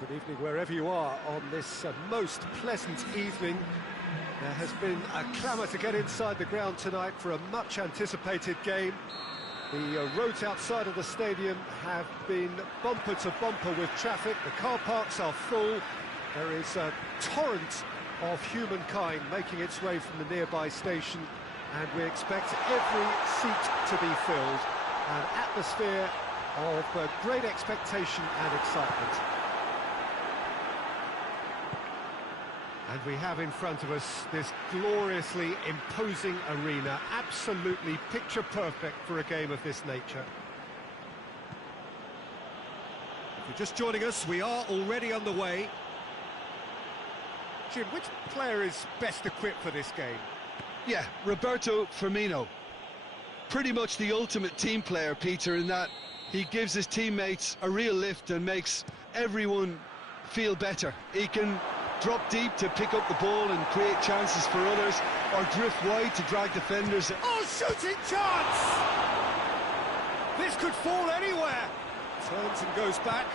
Good evening wherever you are on this most pleasant evening. There has been a clamour to get inside the ground tonight for a much anticipated game. The roads outside of the stadium have been bumper to bumper with traffic. The car parks are full. There is a torrent of humankind making its way from the nearby station, and we expect every seat to be filled. An atmosphere of great expectation and excitement. And we have in front of us this gloriously imposing arena, absolutely picture perfect for a game of this nature. If you're just joining us, we are already on the way. Jim, which player is best equipped for this game? Yeah, Roberto Firmino. Pretty much the ultimate team player, Peter, in that he gives his teammates a real lift and makes everyone feel better. He can drop deep to pick up the ball and create chances for others, or drift wide to drag defenders. Oh, shooting chance! This could fall anywhere. Turns and goes back.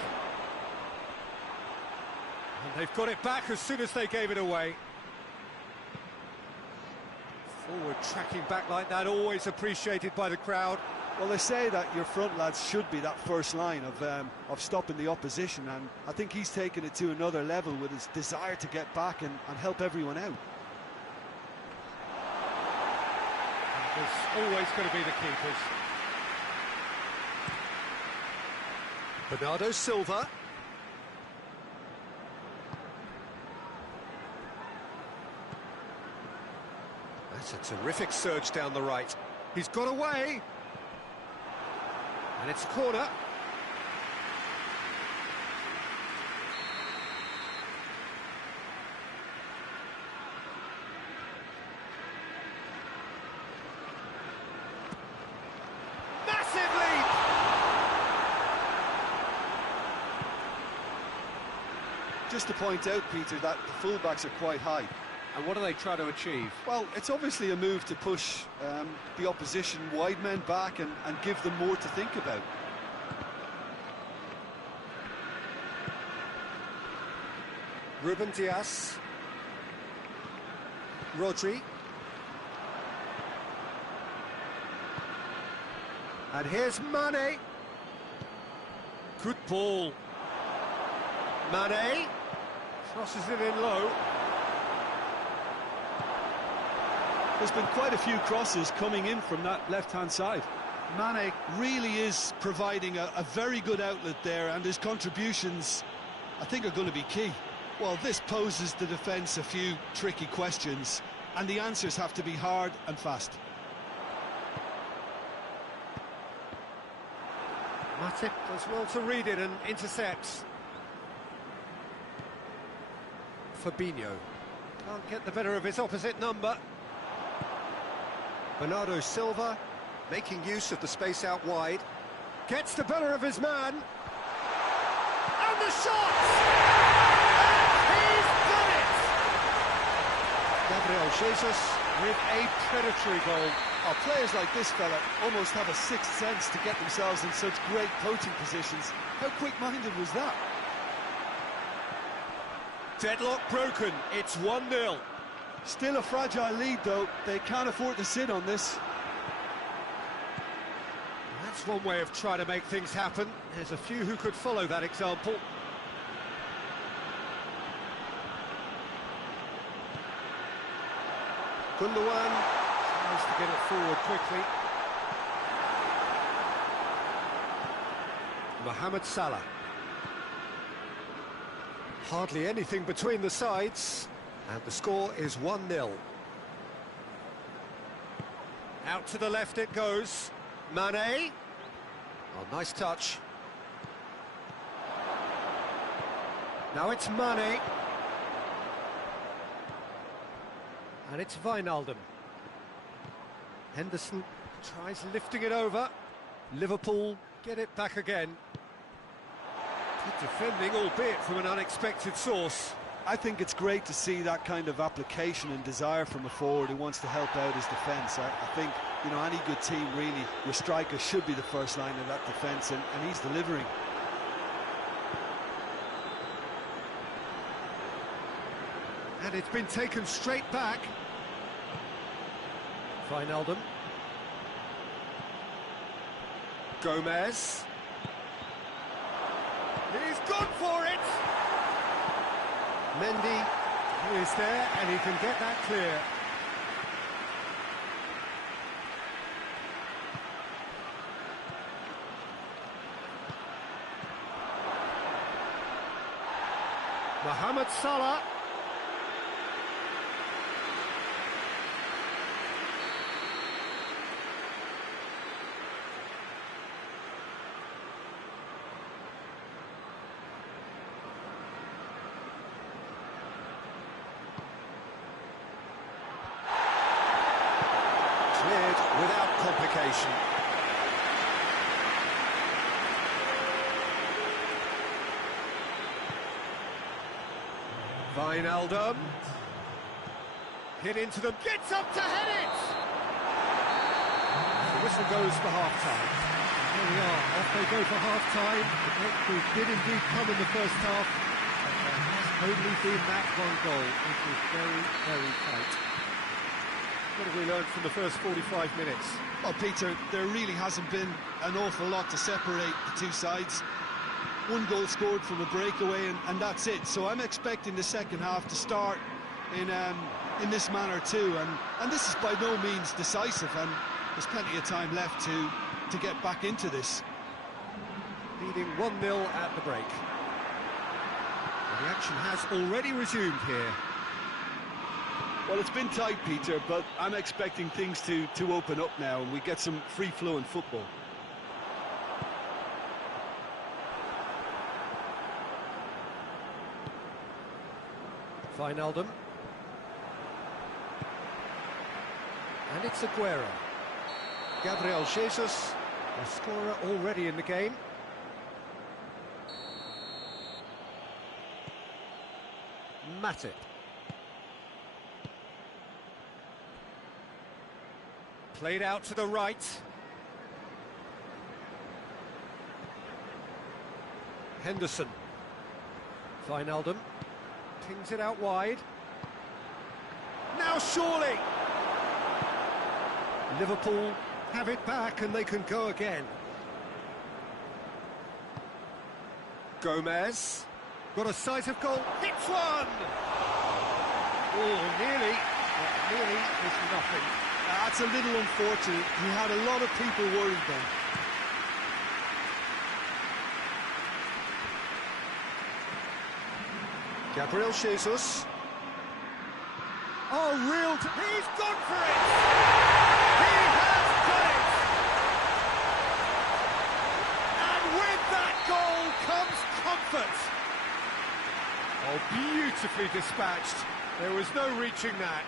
And they've got it back as soon as they gave it away. Forward tracking back like that, always appreciated by the crowd. Well, they say that your front lads should be that first line of stopping the opposition, and I think he's taken it to another level with his desire to get back and help everyone out. It's always going to be the keepers. Bernardo Silva. That's a terrific surge down the right. He's got away. And it's a corner. Massive leap! Just to point out, Peter, that the fullbacks are quite high. And what do they try to achieve? Well, it's obviously a move to push the opposition wide men back and give them more to think about. Ruben Dias. Rodri. And here's Mane. Good ball. Mane. Crosses it in low. There's been quite a few crosses coming in from that left-hand side. Mane really is providing a very good outlet there, and his contributions, I think, are going to be key. Well, this poses the defence a few tricky questions, and the answers have to be hard and fast. Matip does well to read it and intercepts. Fabinho can't get the better of his opposite number. Bernardo Silva making use of the space out wide. Gets the better of his man. And the shot! And he's done it! Gabriel Jesus with a predatory goal. Oh, players like this fella almost have a sixth sense to get themselves in such great coaching positions. How quick-minded was that? Deadlock broken. It's 1-0. Still a fragile lead, though. They can't afford to sit on this. That's one way of trying to make things happen. There's a few who could follow that example. Gundogan tries to get it forward quickly. Mohamed Salah. Hardly anything between the sides. And the score is 1-0. Out to the left it goes. Mane. Oh, nice touch. Now it's Mane. And it's Wijnaldum. Henderson tries lifting it over. Liverpool get it back again. Good defending, albeit from an unexpected source. I think it's great to see that kind of application and desire from a forward who wants to help out his defence. I think, you know, any good team, really, your striker should be the first line of that defence, and he's delivering. And it's been taken straight back. Wijnaldum. Gomez. He's gone for it! Mendy is there, and he can get that clear. Mohamed Salah. Cleared without complication. Wijnaldum. Hit into them, gets up to head it! The whistle goes for half-time. Here we are, off they go for half-time. The breakthrough did indeed come in the first half, but there has only been that one goal. It was very, very tight. What have we learned from the first 45 minutes? Well, Peter, there really hasn't been an awful lot to separate the two sides. One goal scored from a breakaway, and that's it. So I'm expecting the second half to start in this manner too. And this is by no means decisive, and there's plenty of time left to get back into this. Leading 1-0 at the break. And the action has already resumed here. Well, it's been tight, Peter, but I'm expecting things to open up now, and we get some free-flowing football. Wijnaldum. And it's Aguero. Gabriel Jesus, a scorer already in the game. Matip. Played out to the right. Henderson. Wijnaldum. Pings it out wide. Now surely! Liverpool have it back and they can go again. Gomez. Got a sight of goal. Hits one! Oh, nearly. But nearly is nothing. That's a little unfortunate. He had a lot of people worried then. Gabriel Jesus. Oh, real... He's gone for it! He has done it! And with that goal comes comfort. Oh, beautifully dispatched. There was no reaching that.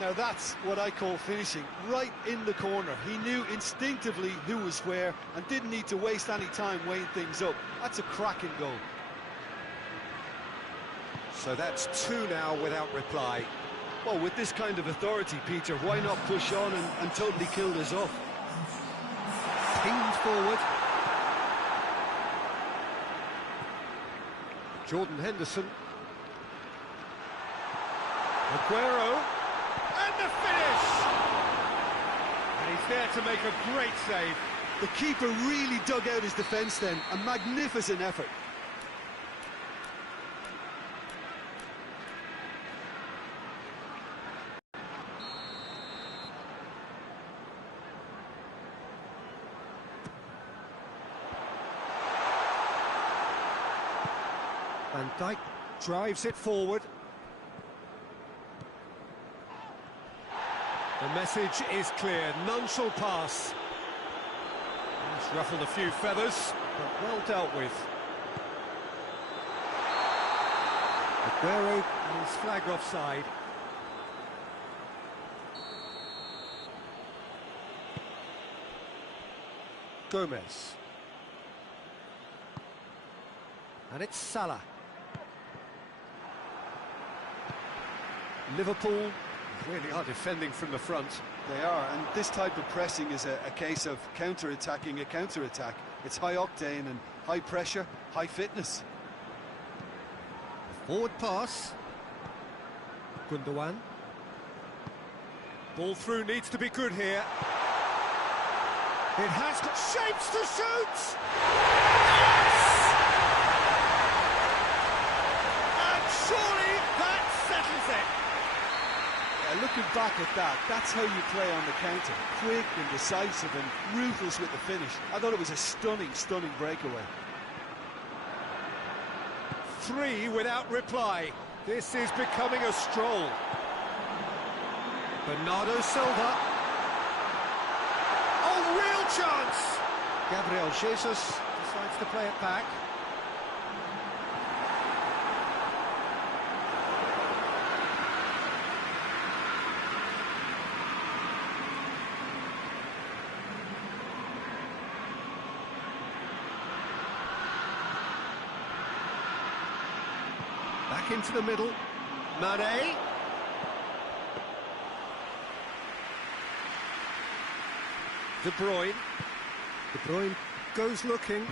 Now that's what I call finishing, right in the corner. He knew instinctively who was where and didn't need to waste any time weighing things up. That's a cracking goal. So that's two now without reply. Well, with this kind of authority, Peter, why not push on and totally kill this off? Pinged forward. Jordan Henderson. Aguero. And the finish! And he's there to make a great save. The keeper really dug out his defence then. A magnificent effort. Van Dijk drives it forward. The message is clear, none shall pass. It's ruffled a few feathers, but well dealt with. Aguero is flagged offside. Gomez. And it's Salah. Liverpool really are defending from the front. They are, and this type of pressing is a case of counter-attacking a counter-attack. It's high octane and high pressure, high fitness. Forward pass. Gundogan. Ball through needs to be good here. It has got shapes to shoot! Yes! And surely that settles it. Yeah, looking back at that, that's how you play on the counter. Quick and decisive and ruthless with the finish. I thought it was a stunning, stunning breakaway. 3 without reply. This is becoming a stroll. Bernardo Silva. Oh, real chance! Gabriel Jesus decides to play it back. Back into the middle. Mane. De Bruyne. De Bruyne goes looking.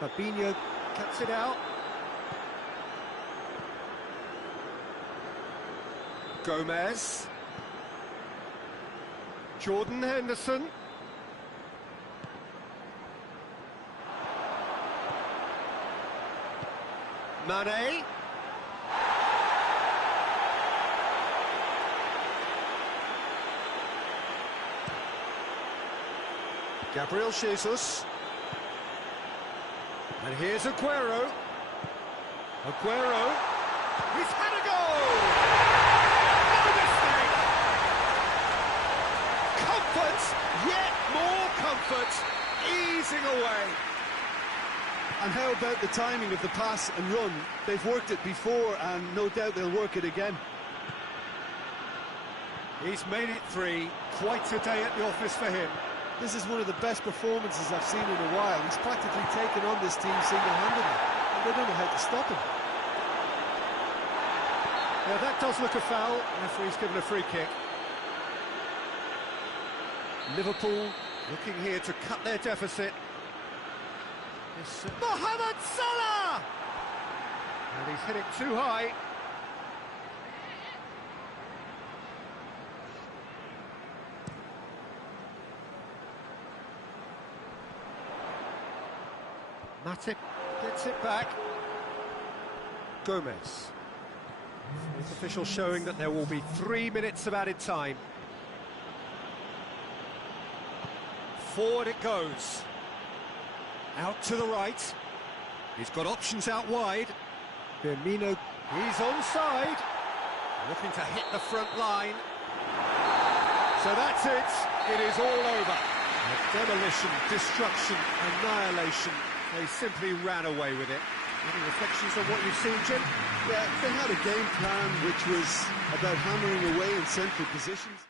Fabinho cuts it out. Gomez. Jordan Henderson. Mane. Gabriel Jesus. And here's Aguero. Aguero. He's had a goal! No mistake! Comfort, yet more comfort, easing away. And how about the timing of the pass and run? They've worked it before and no doubt they'll work it again. He's made it 3. Quite a day at the office for him. This is one of the best performances I've seen in a while. He's practically taken on this team single-handedly, and they don't know how to stop him. Yeah, that does look a foul. Referee's given a free kick. Liverpool looking here to cut their deficit. It's Mohamed Salah! And he's hit it too high. Matip gets it back. Gomez. Fourth official showing that there will be 3 minutes of added time. Forward it goes. Out to the right. He's got options out wide. Firmino, he's onside. Looking to hit the front line. So that's it. It is all over. Demolition, destruction, annihilation. They simply ran away with it. Any reflections on what you've seen, Jim? Yeah, they had a game plan which was about hammering away in central positions.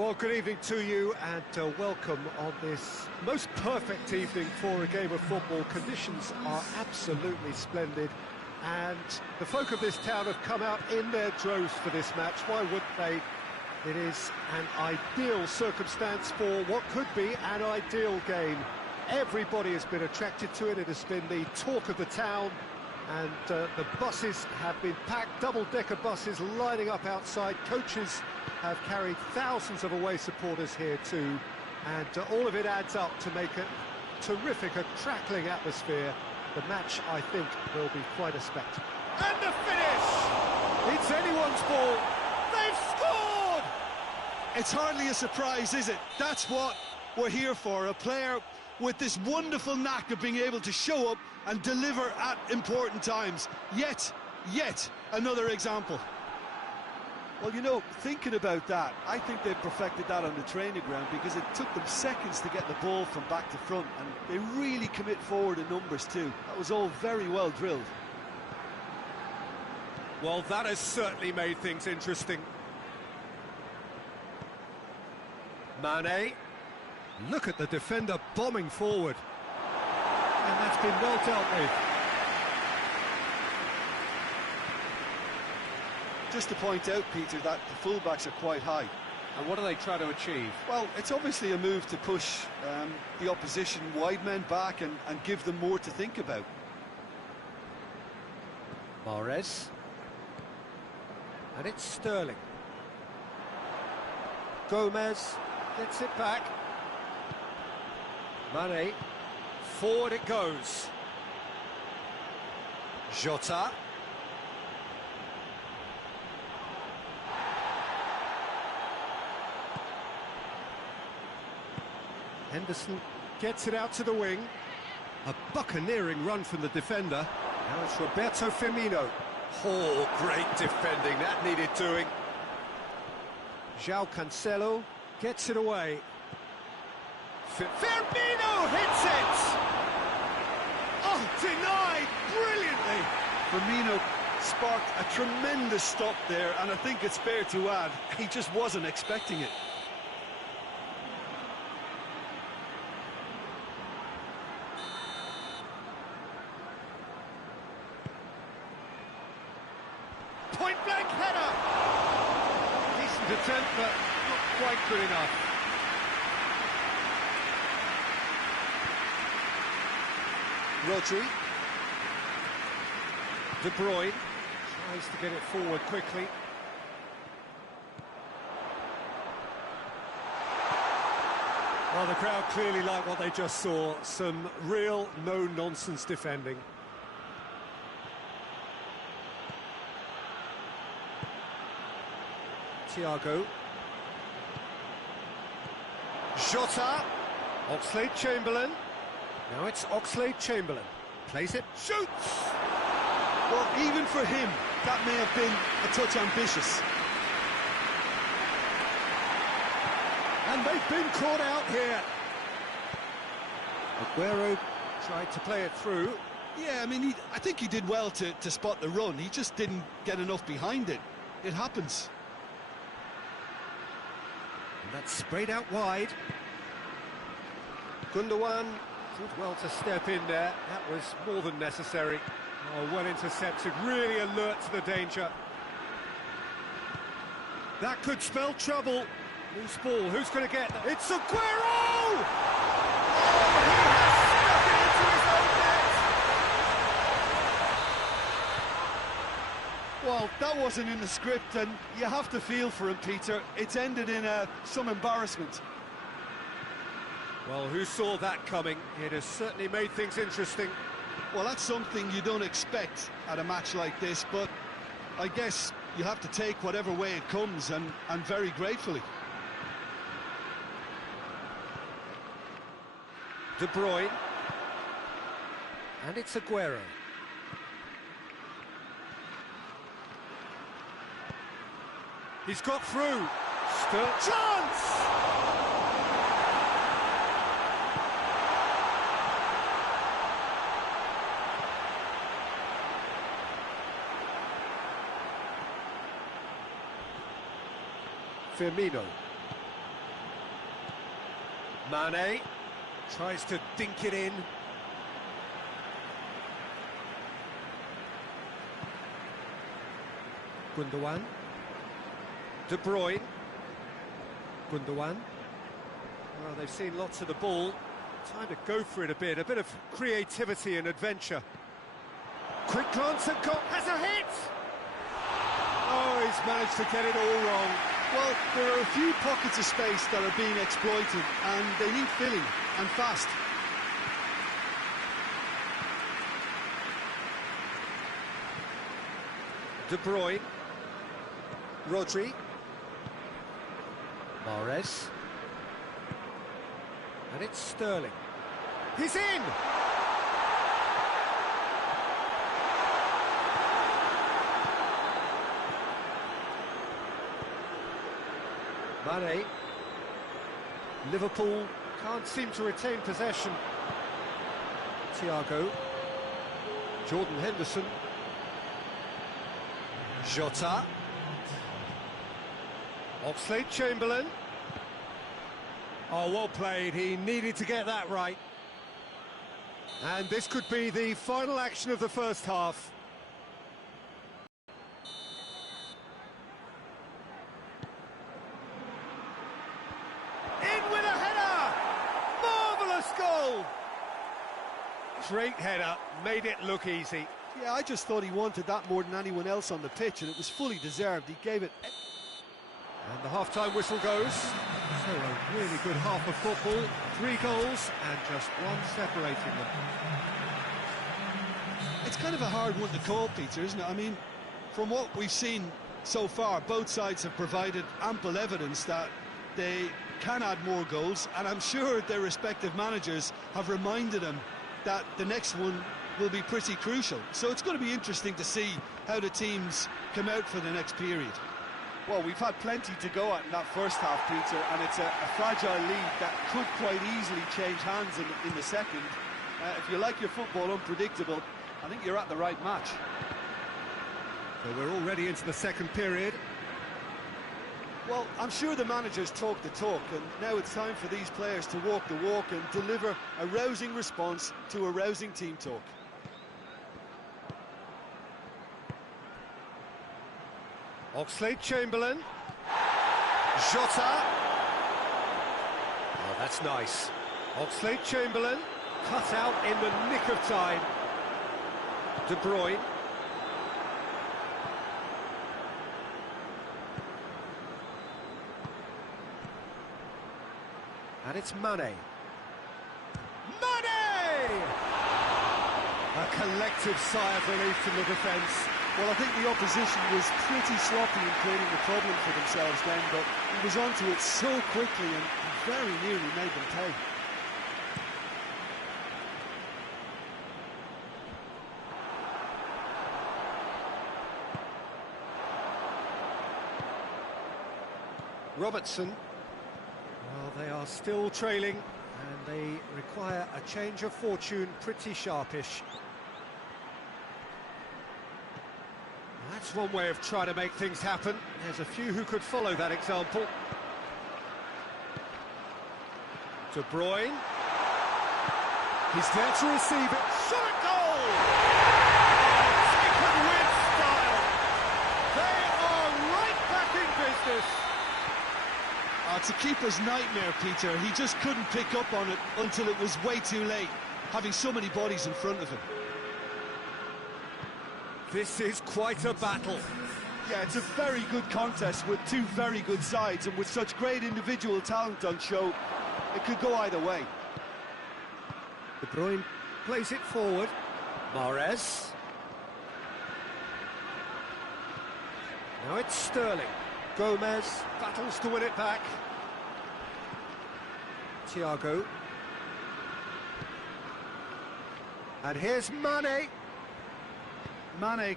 Well, good evening to you and welcome on this most perfect evening for a game of football. Conditions are absolutely splendid and the folk of this town have come out in their droves for this match. Why wouldn't they? It is an ideal circumstance for what could be an ideal game. Everybody has been attracted to it. It has been the talk of the town, and the buses have been packed, double-decker buses lining up outside. Coaches have carried thousands of away supporters here too, and all of it adds up to make a terrific, a crackling atmosphere. The match, I think, will be quite a spectacle. And the finish! It's anyone's ball. They've scored! It's hardly a surprise, is it? That's what we're here for, a player with this wonderful knack of being able to show up and deliver at important times. Yet another example. Well, you know, thinking about that, I think they've perfected that on the training ground because it took them seconds to get the ball from back to front, and they really commit forward in numbers too. That was all very well drilled. Well, that has certainly made things interesting. Mane. Look at the defender bombing forward. And that's been well dealt with. Just to point out, Peter, that the fullbacks are quite high. And what are they trying to achieve? Well, it's obviously a move to push the opposition wide men back and give them more to think about. Mahrez. And it's Sterling. Gomez gets it back. Mane, forward it goes. Jota. Henderson gets it out to the wing. A buccaneering run from the defender. Now it's Roberto Firmino. Oh, great defending, that needed doing. João Cancelo gets it away. Firmino hits it! Oh, denied brilliantly! Firmino sparked a tremendous stop there, and I think it's fair to add, he just wasn't expecting it. Point-blank header! Decent attempt, but not quite good enough. Rodri. De Bruyne tries to get it forward quickly. Well, the crowd clearly like what they just saw. Some real no-nonsense defending. Thiago. Jota. Oxlade-Chamberlain. Now it's Oxlade-Chamberlain. Plays it, shoots! Well, even for him, that may have been a touch ambitious. And they've been caught out here. Aguero tried to play it through. Yeah, I mean, I think he did well to spot the run. He just didn't get enough behind it. It happens. And that's sprayed out wide. Gundogan did well to step in there. That was more than necessary. Oh, well intercepted, really alert to the danger. That could spell trouble. Loose ball, who's going to get that? It's Aguero! Oh, he has stuck it into his own net! Well, that wasn't in the script, and you have to feel for him, Peter. It's ended in some embarrassment. Well, who saw that coming? It has certainly made things interesting. Well, that's something you don't expect at a match like this, but I guess you have to take whatever way it comes, and very gratefully. De Bruyne. And it's Aguero. He's got through. Still chance! Firmino. Mane tries to dink it in. Gundogan. De Bruyne. Gundogan. Well, they've seen lots of the ball. Time to go for it a bit of creativity and adventure. Quick glance at goal, has a hit! Oh, he's managed to get it all wrong. Well, there are a few pockets of space that are being exploited, and they need filling, and fast. De Bruyne. Rodri. Mahrez. And it's Sterling. He's in! Mane. Liverpool can't seem to retain possession. Thiago. Jordan Henderson. Jota. Oxlade-Chamberlain. Oh, well played. He needed to get that right. And this could be the final action of the first half. In with a header! Marvellous goal! Great header, made it look easy. Yeah, I just thought he wanted that more than anyone else on the pitch, and it was fully deserved. He gave it... And the half-time whistle goes. So a really good half of football. 3 goals and just one separating them. It's kind of a hard one to call, Peter, isn't it? I mean, from what we've seen so far, both sides have provided ample evidence that they can add more goals, and I'm sure their respective managers have reminded them that the next one will be pretty crucial. So it's going to be interesting to see how the teams come out for the next period. Well, we've had plenty to go at in that first half, Peter, and it's a fragile lead that could quite easily change hands in the second. If you like your football unpredictable, I think you're at the right match. So we're already into the second period. Well, I'm sure the managers talk the talk, and now it's time for these players to walk the walk and deliver a rousing response to a rousing team talk. Oxlade-Chamberlain. Jota. Oh, that's nice. Oxlade-Chamberlain cut out in the nick of time. De Bruyne. And it's Mane. Mane! A collective sigh of relief from the defence. Well, I think the opposition was pretty sloppy in creating the problem for themselves then, but he was onto it so quickly and very nearly made them pay. Robertson. Well, they are still trailing, and they require a change of fortune pretty sharpish. That's one way of trying to make things happen. There's a few who could follow that example. De Bruyne. He's there to receive it. Shot at goal! Taken with style. They are right back in business. It's a keeper's nightmare, Peter. He just couldn't pick up on it until it was way too late, having so many bodies in front of him. This is quite a battle. Yeah, it's a very good contest with two very good sides, and with such great individual talent on show, it could go either way. De Bruyne plays it forward. Mahrez. Now it's Sterling. Gomez battles to win it back. Thiago. And here's Mane. Mane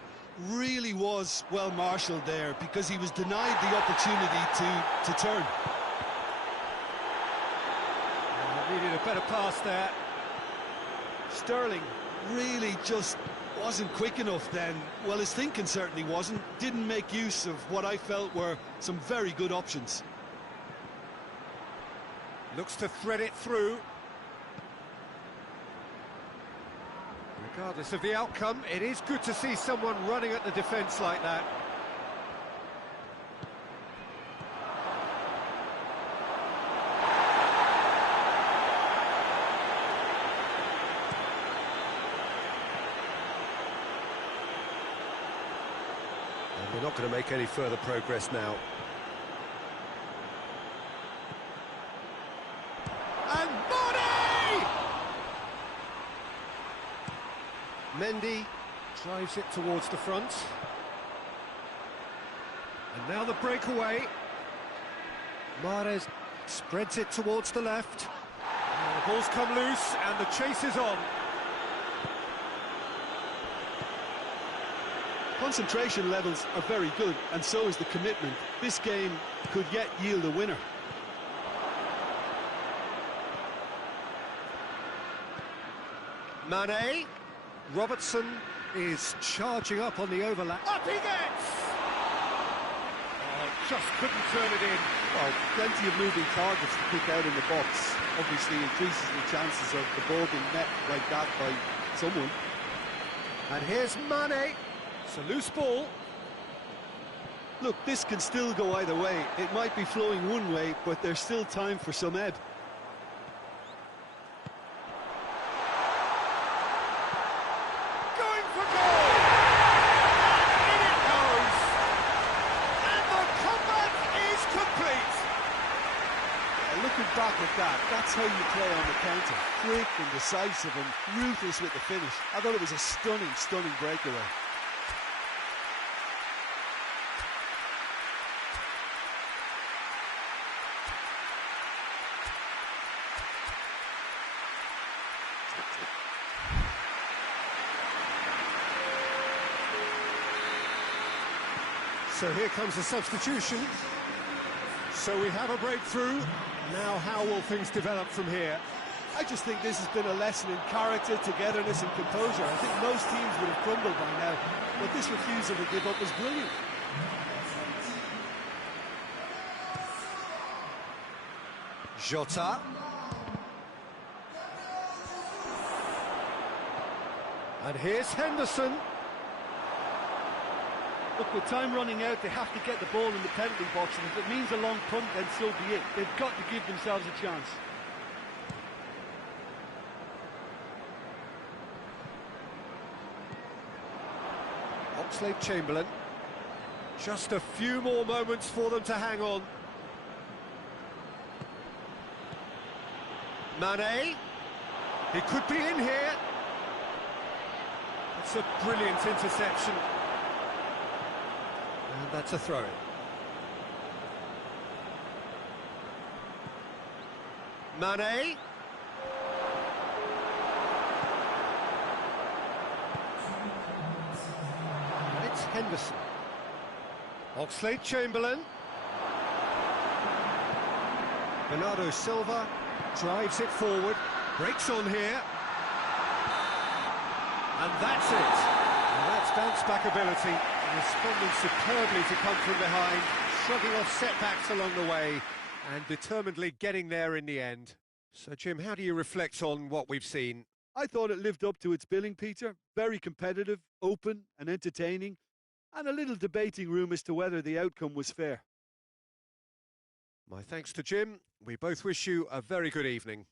really was well marshalled there because he was denied the opportunity to turn. Needed a better pass there. Sterling really just wasn't quick enough then. Well, his thinking certainly wasn't. Didn't make use of what I felt were some very good options. Looks to thread it through. Regardless of the outcome, it is good to see someone running at the defence like that. And we're not going to make any further progress now. And Mendy drives it towards the front. And now the breakaway. Mahrez spreads it towards the left. And the ball's come loose and the chase is on. Concentration levels are very good, and so is the commitment. This game could yet yield a winner. Mane. Robertson is charging up on the overlap. Up he gets! Oh, just couldn't turn it in. Well, plenty of moving targets to pick out in the box. Obviously increases the chances of the ball being met like that by someone. And here's Mane. It's a loose ball. Look, this can still go either way. It might be flowing one way, but there's still time for some ebb. Looking back at that, that's how you play on the counter. Quick and decisive and ruthless with the finish. I thought it was a stunning, stunning breakaway. So here comes the substitution. So we have a breakthrough. Now how will things develop from here? I just think this has been a lesson in character, togetherness and composure. I think most teams would have crumbled by now, but this refusal to give up was brilliant. Jota. And here's Henderson. Look, with time running out, they have to get the ball in the penalty box, and if it means a long punt, then so be it. They've got to give themselves a chance. Oxlade-Chamberlain. Just a few more moments for them to hang on. Mane. He could be in here. It's a brilliant interception. And that's a throw-in. Mane. And it's Henderson. Oxlade-Chamberlain. Bernardo Silva drives it forward, breaks on here. And that's it. And that's bounce-back ability. Responding superbly to come from behind, shrugging off setbacks along the way, and determinedly getting there in the end. So, Jim, how do you reflect on what we've seen? I thought it lived up to its billing, Peter. Very competitive, open and entertaining, and a little debating room as to whether the outcome was fair. My thanks to Jim. We both wish you a very good evening.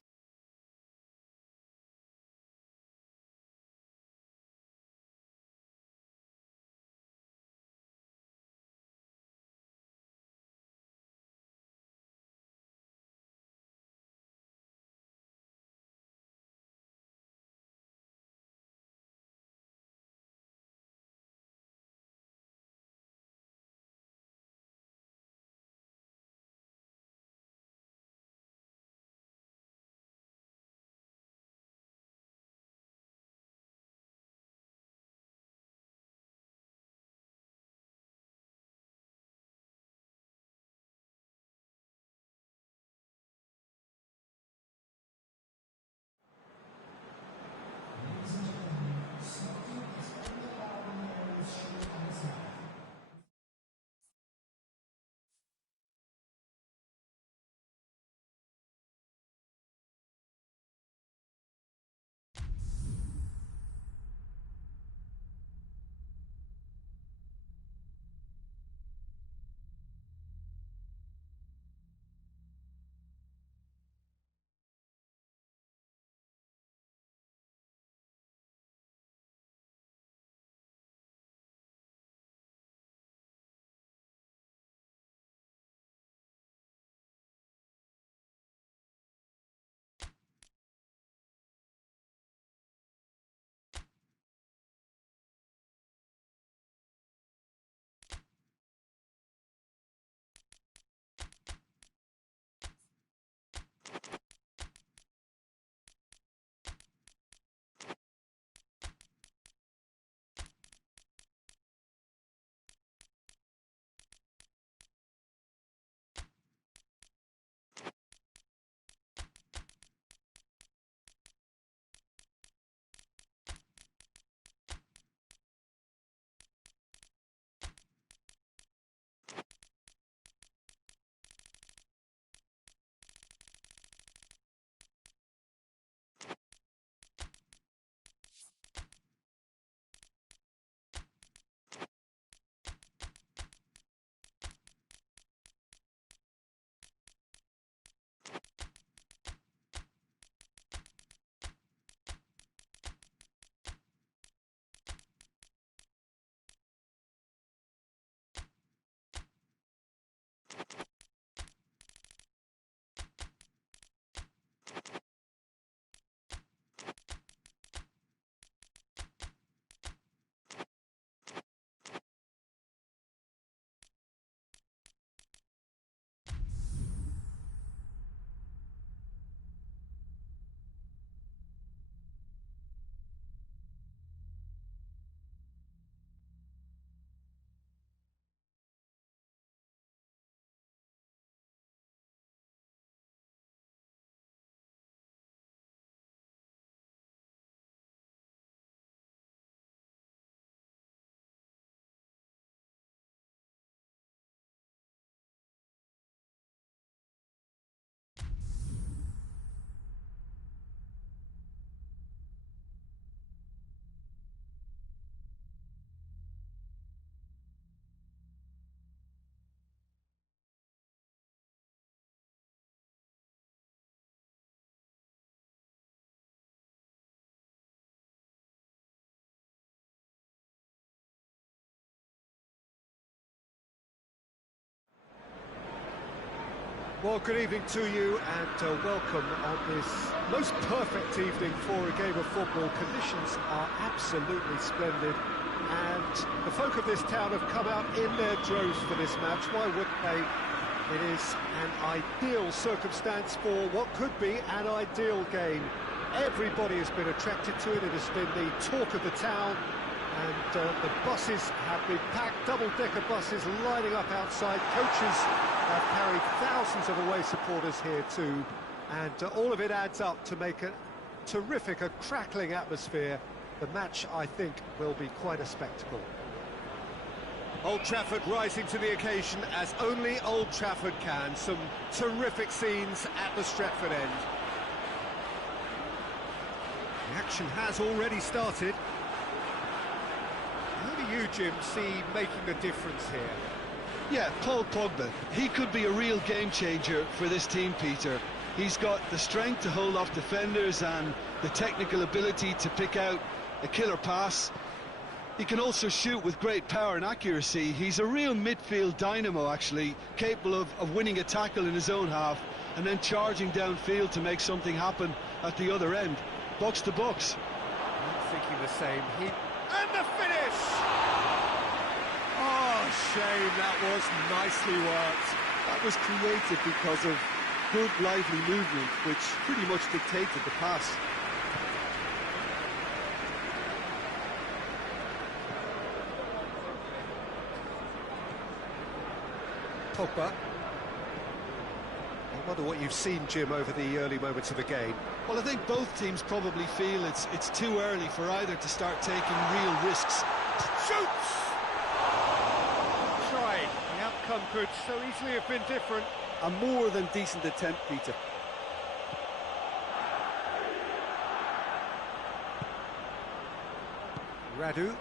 Well, good evening to you and welcome on this most perfect evening for a game of football. Conditions are absolutely splendid and the folk of this town have come out in their droves for this match. Why wouldn't they? It is an ideal circumstance for what could be an ideal game. Everybody has been attracted to it. It has been the talk of the town. And the buses have been packed, double-decker buses lining up outside. Coaches have carried thousands of away supporters here too. And all of it adds up to make a terrific, a crackling atmosphere. The match, I think, will be quite a spectacle. Old Trafford rising to the occasion as only Old Trafford can. Some terrific scenes at the Stretford end. The action has already started. Who do you, Jim, see making a difference here? Yeah, Paul Pogba. He could be a real game changer for this team, Peter. He's got the strength to hold off defenders and the technical ability to pick out a killer pass. He can also shoot with great power and accuracy. He's a real midfield dynamo, actually, capable of winning a tackle in his own half and then charging downfield to make something happen at the other end. Box to box. I'm thinking the same. And the finish! Oh, shame, that was nicely worked. That was created because of good, lively movement, which pretty much dictated the pass. Pogba. I wonder what you've seen, Jim, over the early moments of the game. Well, I think both teams probably feel it's too early for either to start taking real risks. Shoots! Try. The outcome could so easily have been different. A more than decent attempt, Peter. Radu.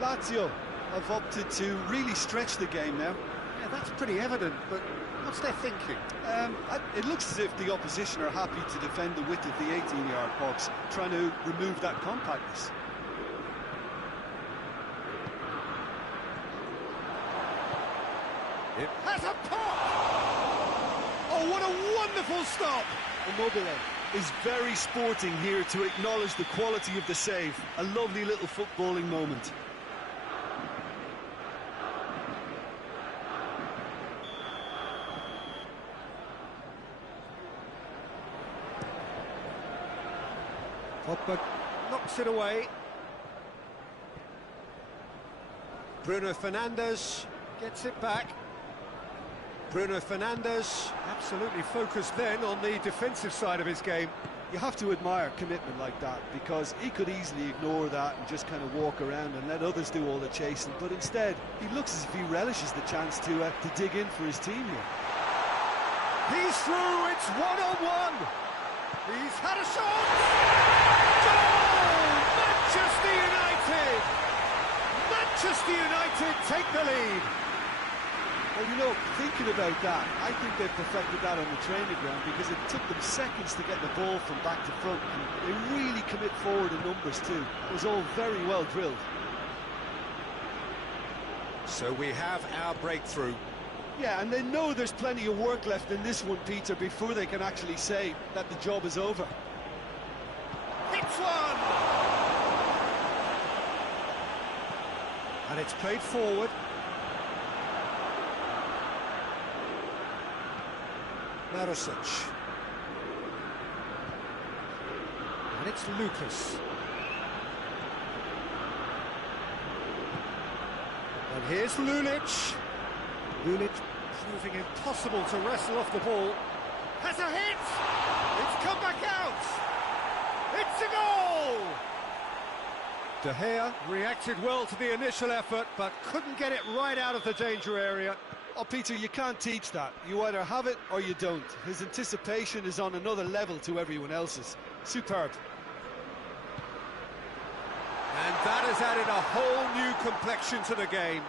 Lazio have opted to really stretch the game now. Yeah, that's pretty evident, but what's their thinking? It looks as if the opposition are happy to defend the width of the 18-yard box, trying to remove that compactness. It has a pop! Oh, what a wonderful stop! Immobile is very sporting here to acknowledge the quality of the save. A lovely little footballing moment. Pogba knocks it away. Bruno Fernandes gets it back. Bruno Fernandes absolutely focused then on the defensive side of his game. You have to admire commitment like that, because he could easily ignore that and just kind of walk around and let others do all the chasing, but instead he looks as if he relishes the chance to dig in for his team here. He's through, it's one-on-one. He's had a shot. Goal! Manchester United! Manchester United take the lead. Well, you know, thinking about that, I think they perfected that on the training ground, because it took them seconds to get the ball from back to front, and they really commit forward in numbers too. It was all very well drilled. So we have our breakthrough. Yeah, and they know there's plenty of work left in this one, Peter, before they can actually say that the job is over. Hits one! And it's played forward. Marosic. And it's Lucas. And here's Lulic. Lulic proving impossible to wrestle off the ball. Has a hit! It's come back out! It's a goal! De Gea reacted well to the initial effort, but couldn't get it right out of the danger area. Oh, Peter, you can't teach that. You either have it or you don't. His anticipation is on another level to everyone else's. Superb. And that has added a whole new complexion to the game.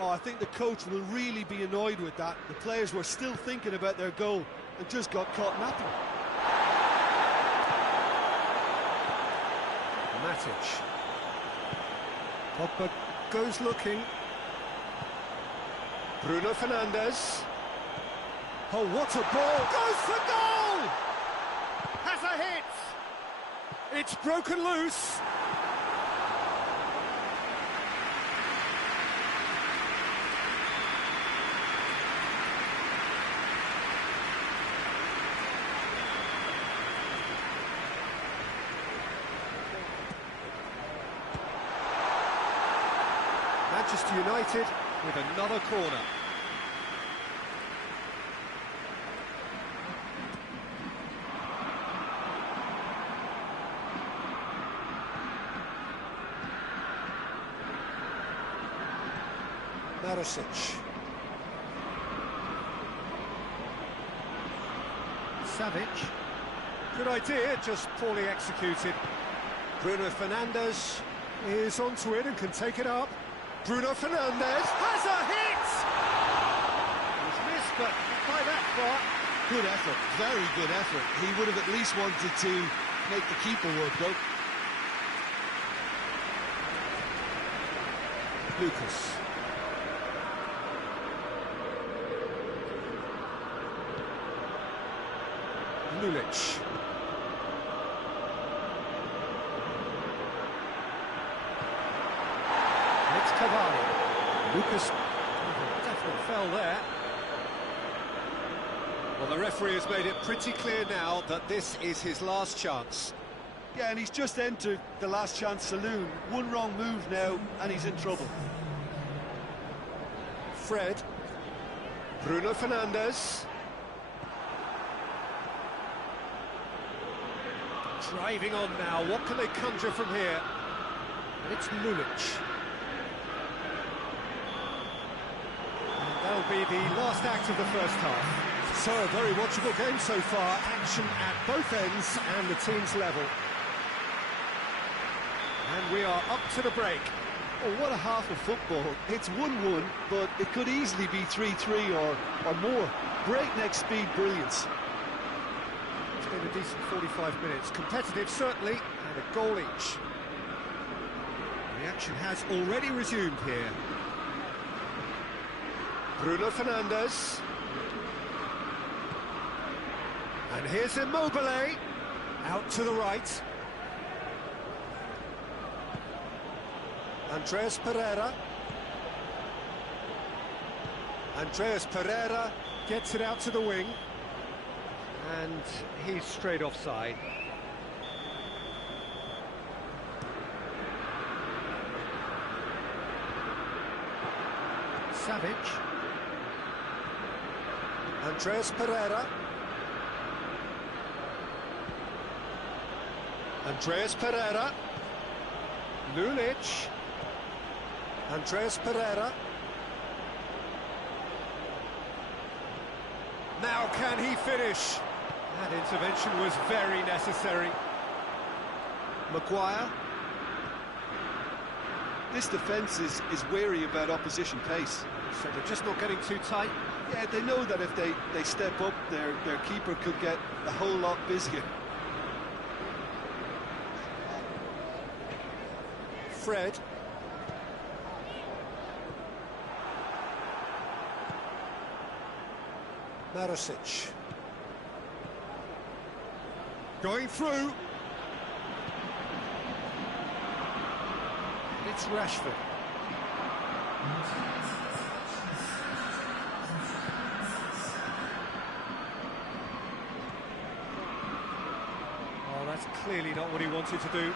Oh, I think the coach will really be annoyed with that. The players were still thinking about their goal and just got caught napping. Matic. Pogba goes looking. Bruno Fernandes. Oh, what a ball! Goes for goal! Has a hit! It's broken loose. Manchester United with another corner. Marosic. Savic. Good idea, just poorly executed. Bruno Fernandes is onto it and can take it up. Bruno Fernandes has a hit! It was missed, but not by that far. Good effort, very good effort. He would have at least wanted to make the keeper work, though. Lucas. Lulic. It's Cavani. Lucas definitely fell there. Well, the referee has made it pretty clear now that this is his last chance. Yeah, and he's just entered the last chance saloon. One wrong move now, and he's in trouble. Fred. Bruno Fernandes. Driving on now, what can they conjure from here? And it's Lulic. And that'll be the last act of the first half. So a very watchable game so far, action at both ends and the teams level. And we are up to the break. Oh, what a half of football. It's 1-1, but it could easily be 3-3 or more. Breakneck speed brilliance. It's been a decent 45 minutes. Competitive, certainly, and a goal each. The action has already resumed here. Bruno Fernandes. And here's Immobile. Out to the right. Andreas Pereira. Andreas Pereira gets it out to the wing. And he's straight offside. Savic. Andreas Pereira. Andreas Pereira. Lulic. Andreas Pereira. Now can he finish? That intervention was very necessary. Maguire. This defence is wary about opposition pace. So they're just not getting too tight? Yeah, they know that if they step up, their keeper could get a whole lot busier. Fred. Marosic. Going through. It's Rashford. Oh, that's clearly not what he wanted to do.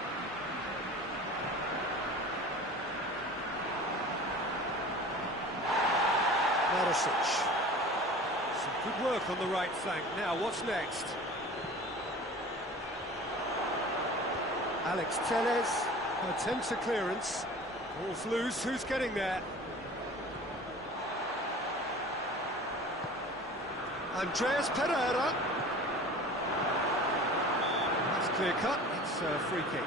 Marosic. Some good work on the right flank. Now, what's next? Alex Telles attempts a clearance. Ball's loose. Who's getting there? Andreas Pereira. That's clear cut. It's a free kick.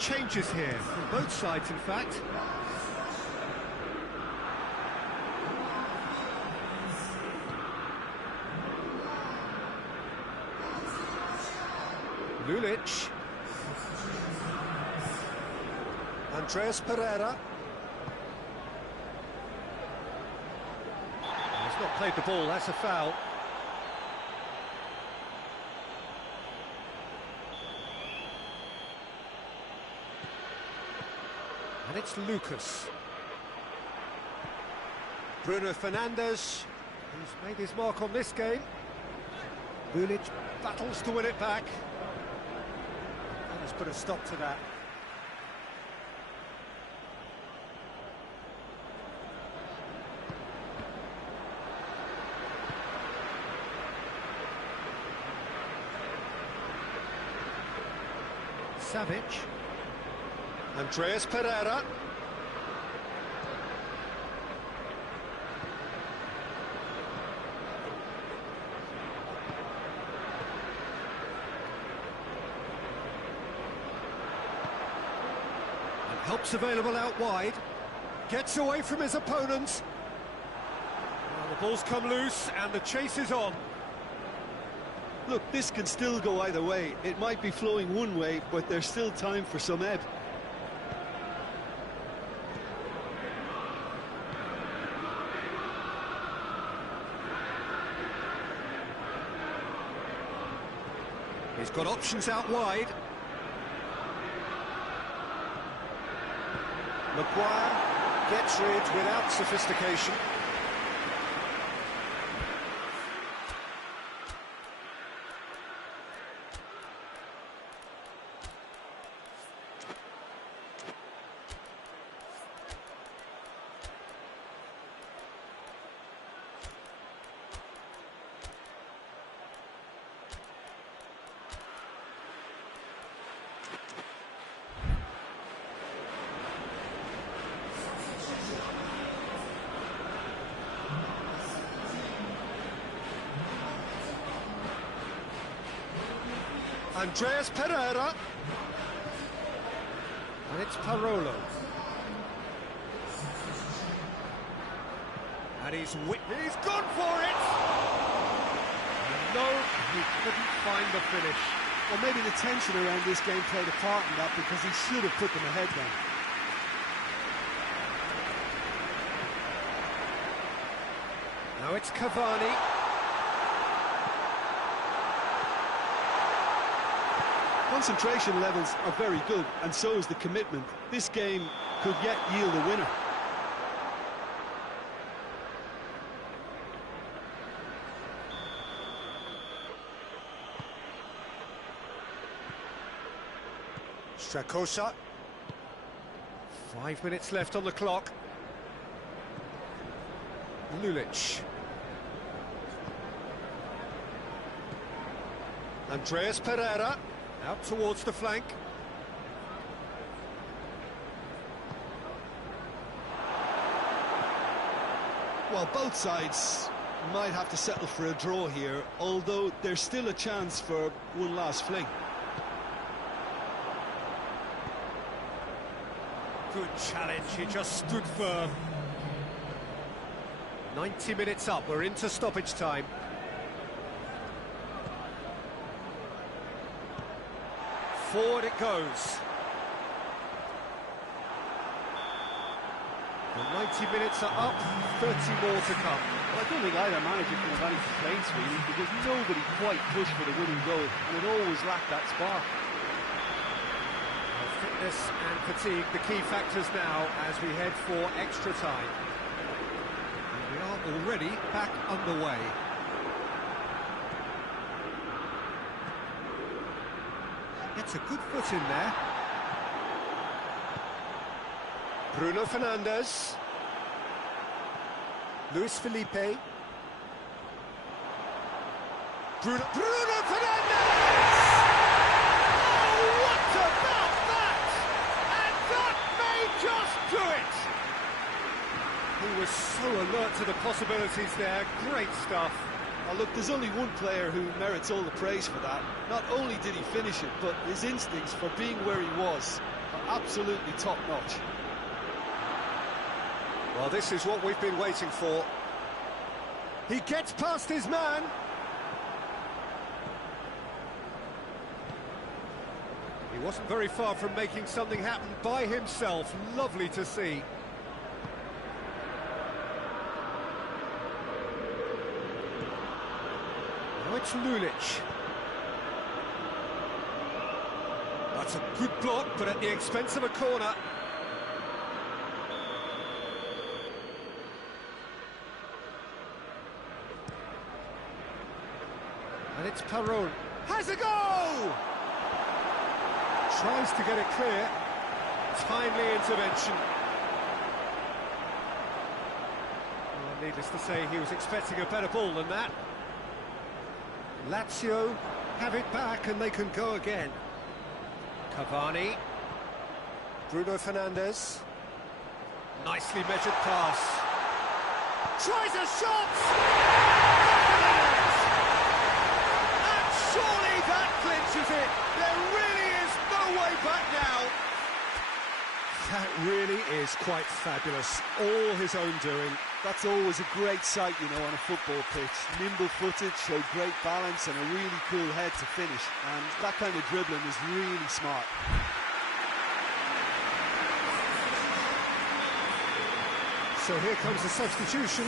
changes here, from both sides in fact. Lulic. Andreas Pereira. He's not played the ball, that's a foul. And it's Lucas. Bruno Fernandes, who's made his mark on this game. Lulic battles to win it back. And has put a stop to that. Savic. Andreas Pereira. And help's available out wide. Gets away from his opponents. Well, the ball's come loose and the chase is on. Look, this can still go either way. It might be flowing one way, but there's still time for some ebb. He's got options out wide. Maguire gets rid without sophistication. Andreas Pereira. And it's Parolo. And he's gone for it! No, he couldn't find the finish. Well, maybe the tension around this game played a part in that, because he should have put them ahead then. Now it's Cavani. Concentration levels are very good, and so is the commitment. This game could yet yield a winner. Strakosa. 5 minutes left on the clock. Lulic. Andreas Pereira. Out towards the flank. Well, both sides might have to settle for a draw here, although there's still a chance for one last fling. Good challenge, he just stood firm. 90 minutes up, we're into stoppage time. Forward it goes. The 90 minutes are up, 30 more to come. Well, I don't think either manager can have any complaints really, because nobody quite pushed for the winning goal, and it always lacked that spark. Well, fitness and fatigue, the key factors now as we head for extra time. And we are already back underway. Gets a good foot in there. Bruno Fernandes. Luis Felipe. Bruno Fernandes! Oh, what about that? And that may just do it! He was so alert to the possibilities there. Great stuff. Oh, look, there's only one player who merits all the praise for that. Not only did he finish it, but his instincts for being where he was are absolutely top-notch. Well, this is what we've been waiting for. He gets past his man. He wasn't very far from making something happen by himself. Lovely to see. Now it's Lulic. That's a good block, but at the expense of a corner. And it's Parole. Has a go! Tries to get it clear. Timely intervention. Well, needless to say, he was expecting a better ball than that. Lazio have it back and they can go again. Cavani. Bruno Fernandes. Nicely measured pass. Tries a shot! And surely that clinches it. There really is no way back now. That really is quite fabulous. All his own doing. That's always a great sight, you know, on a football pitch. Nimble-footed, showed great balance and a really cool head to finish. And that kind of dribbling is really smart. So here comes the substitution.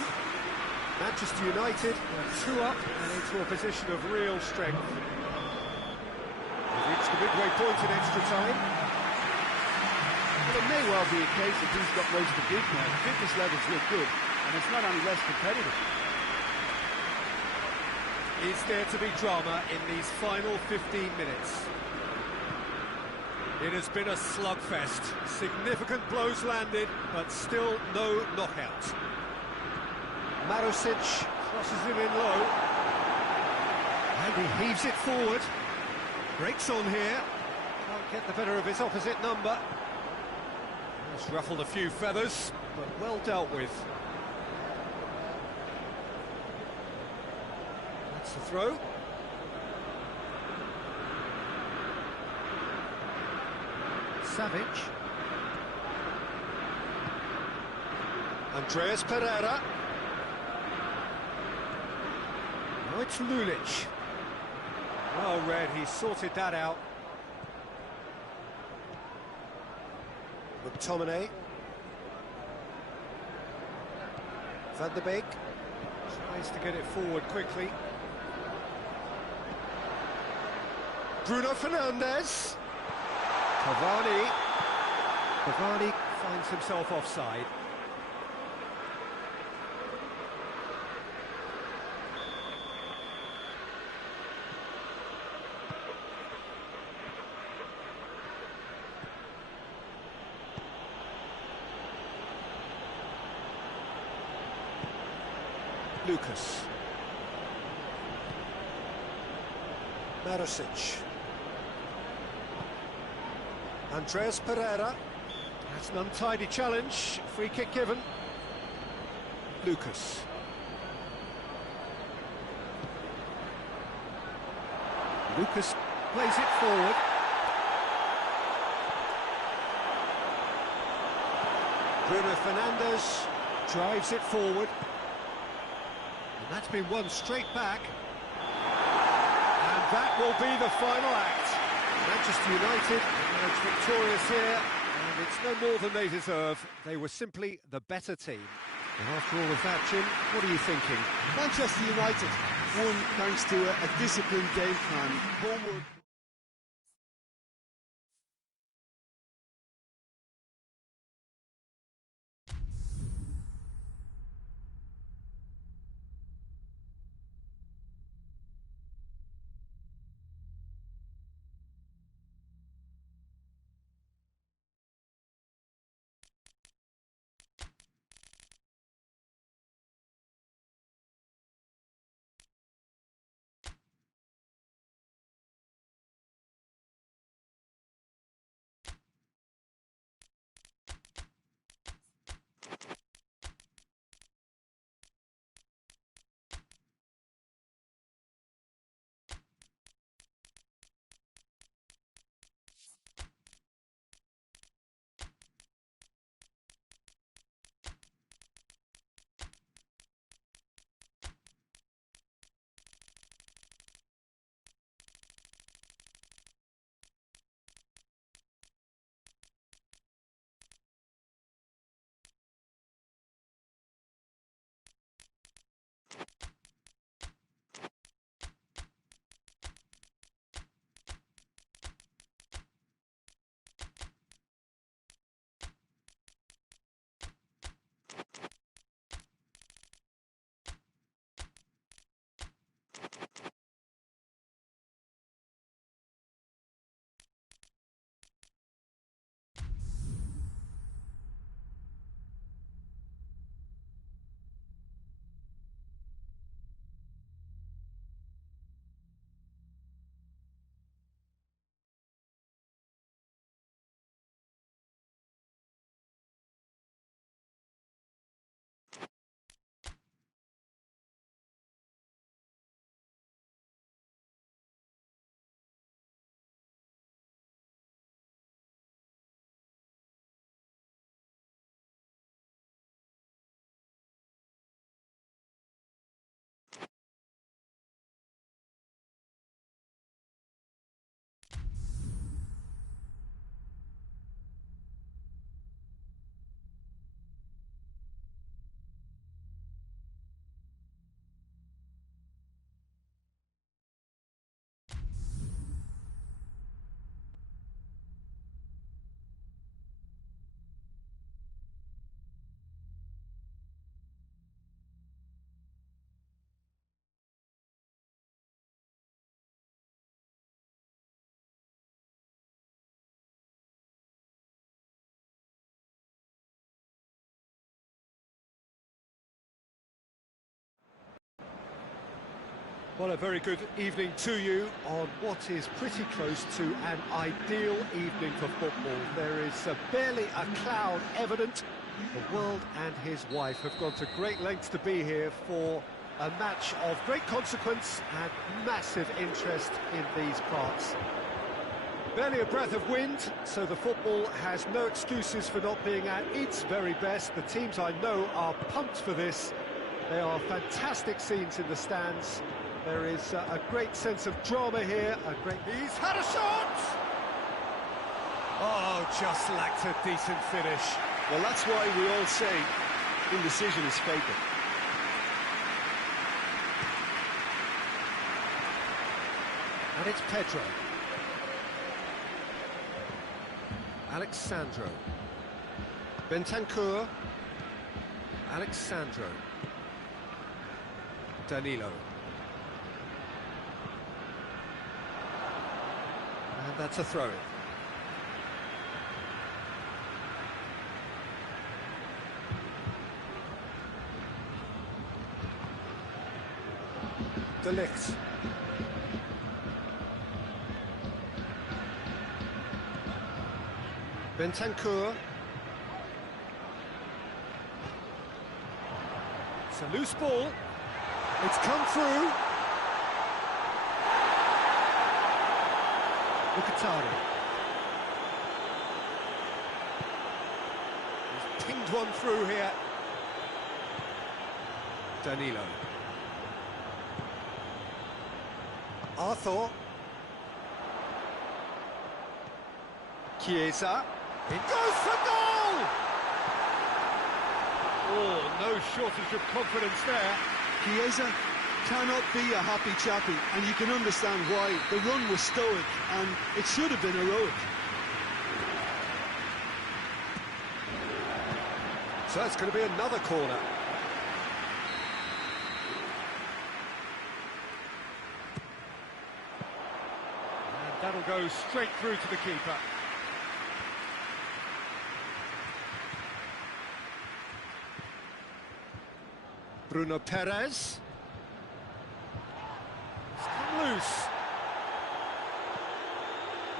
Manchester United are 2 up and into a position of real strength. They've reached the midway point in extra time. Well, it may well be a case that he's got most of the gig now. Fitness levels look good, and it's not any less competitive. Is there to be drama in these final 15 minutes? It has been a slugfest. Significant blows landed, but still no knockout. Marusic crosses him in low. And he heaves it forward. Breaks on here. Can't get the better of his opposite number. Has ruffled a few feathers, but well dealt with. That's the throw. Savic. Andreas Pereira. Now it's Lulic. Well read, he sorted that out. McTominay. Van der Beek tries to get it forward quickly. Bruno Fernandes. Cavani. Cavani finds himself offside. Lucas. Marusic. Andreas Pereira. That's an untidy challenge. Free kick given. Lucas. Lucas plays it forward. Bruno Fernandes drives it forward. And that's been won straight back. And that will be the final act. Manchester United emerge victorious here, and it's no more than they deserve. They were simply the better team. And after all of that, Jim, what are you thinking? Manchester United won thanks to a disciplined game plan. Homework. Well, a very good evening to you on what is pretty close to an ideal evening for football. There is barely a cloud evident. The world and his wife have gone to great lengths to be here for a match of great consequence and massive interest in these parts. Barely a breath of wind, so the football has no excuses for not being at its very best. The teams I know are pumped for this. There are fantastic scenes in the stands. There is a great sense of drama here. He's had a shot! Oh, just lacked a decent finish. Well, that's why we all say indecision is fatal. And it's Pedro. Alexandro. Bentancur. Alexandro. Danilo. And that's a throw-in. De Ligt. Bentancur. It's a loose ball. It's come through. Mkhitaryan. He's pinged one through here. Danilo. Arthur. Chiesa. It goes for goal! Oh, no shortage of confidence there. Chiesa cannot be a happy chappy, and you can understand why. The run was stoic, and it should have been heroic. So that's going to be another corner. And that'll go straight through to the keeper. Bruno Perez. It's come loose.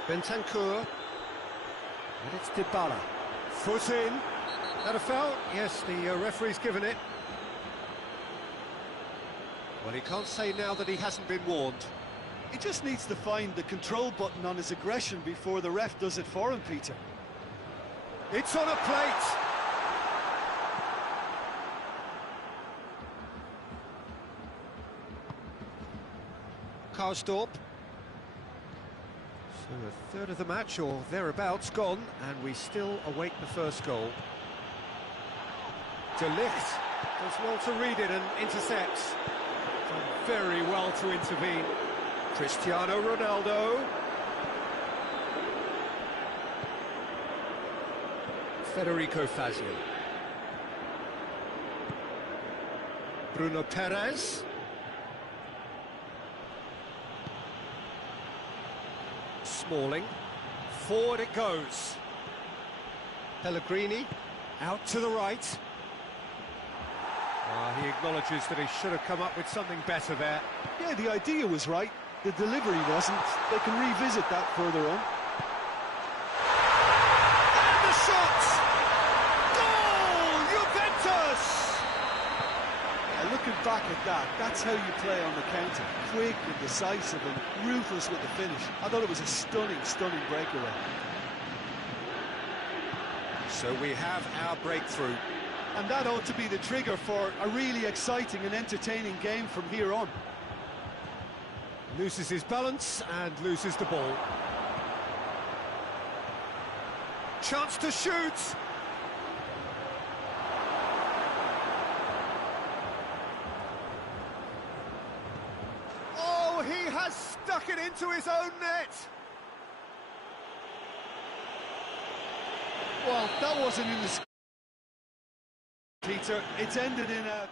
Bentancur. And it's Dybala. Foot in. That a foul? Yes, the referee's given it. Well, he can't say now that he hasn't been warned. He just needs to find the control button on his aggression before the ref does it for him, Peter. It's on a plate. Karsdorp. So a third of the match, or thereabouts, gone, and we still await the first goal. De Ligt does well to read it and intercepts. Done very well to intervene. Cristiano Ronaldo. Federico Fazio. Bruno Perez. Smalling. Forward it goes. Pellegrini out to the right. He acknowledges that he should have come up with something better there. Yeah, the idea was right. The delivery wasn't. They can revisit that further on. And the shot! Goal! Juventus! Yeah, looking back at that, that's how you play on the counter. Quick and decisive and ruthless with the finish. I thought it was a stunning, stunning breakaway. So we have our breakthrough. And that ought to be the trigger for a really exciting and entertaining game from here on. Loses his balance and loses the ball. Chance to shoot! Oh, he has stuck it into his own net! Well, that wasn't in the... Peter, it's ended in a...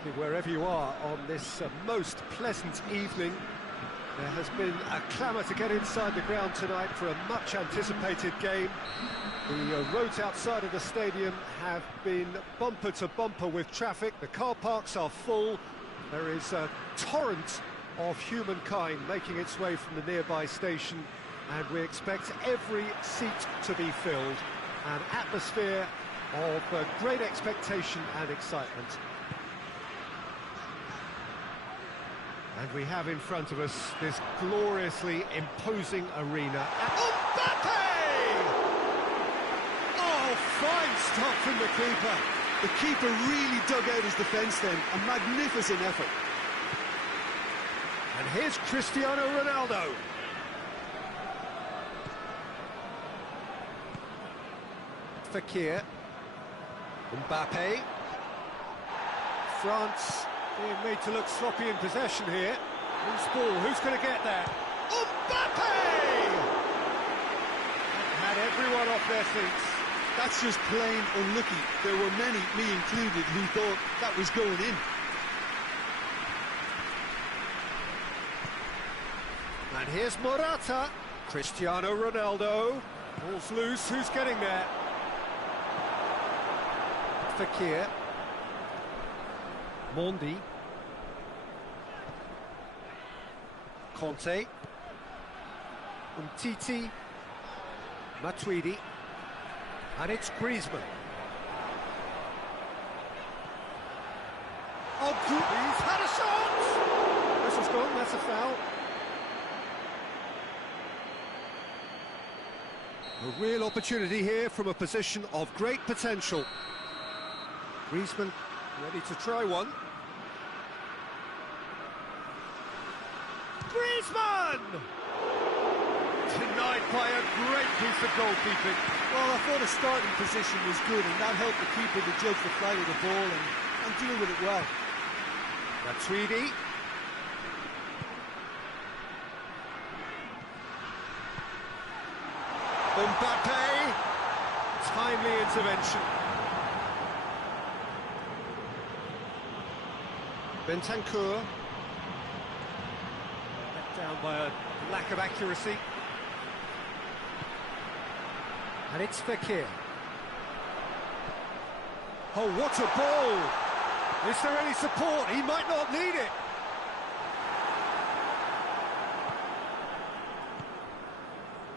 evening, wherever you are on this most pleasant evening. There has been a clamour to get inside the ground tonight for a much-anticipated game. The roads outside of the stadium have been bumper to bumper with traffic. The car parks are full. There is a torrent of humankind making its way from the nearby station, and we expect every seat to be filled. An atmosphere of great expectation and excitement. And we have in front of us this gloriously imposing arena. Mbappe! Oh, fine stop from the keeper. The keeper really dug out his defence then. A magnificent effort. And here's Cristiano Ronaldo. Fekir. Mbappe. France being made to look sloppy in possession here. Who's ball? Who's going to get there? Mbappe! Had everyone off their seats. That's just plain unlucky. There were many, me included, who thought that was going in. And here's Morata. Cristiano Ronaldo. Ball's loose. Who's getting there? Fekir. Mondi. Conte. Umtiti. Matuidi. And it's Griezmann. Oh, he's had a shot! This is gone, that's a foul. A real opportunity here from a position of great potential. Griezmann ready to try one. Griezmann! Denied by a great piece of goalkeeping. Well, I thought his starting position was good, and that helped the keeper to judge the flight of the ball and deal with it well. Matuidi. Mbappe. Timely intervention. Bentancur. Let down by a lack of accuracy. And it's Fekir. Oh, what a ball! Is there any support? He might not need it.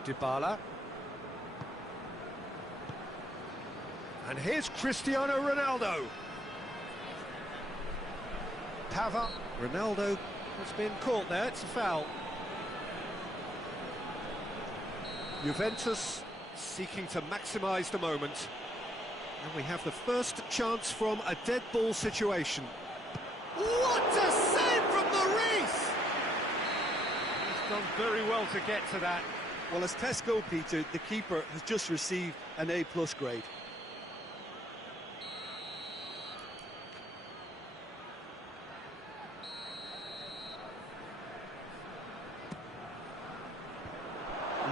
Dybala. And here's Cristiano Ronaldo. Pava. Ronaldo has been caught there, it's a foul. Juventus seeking to maximise the moment. And we have the first chance from a dead ball situation. What a save from the Reese! He's done very well to get to that. Well, as tests go, Peter, the keeper has just received an A+ grade.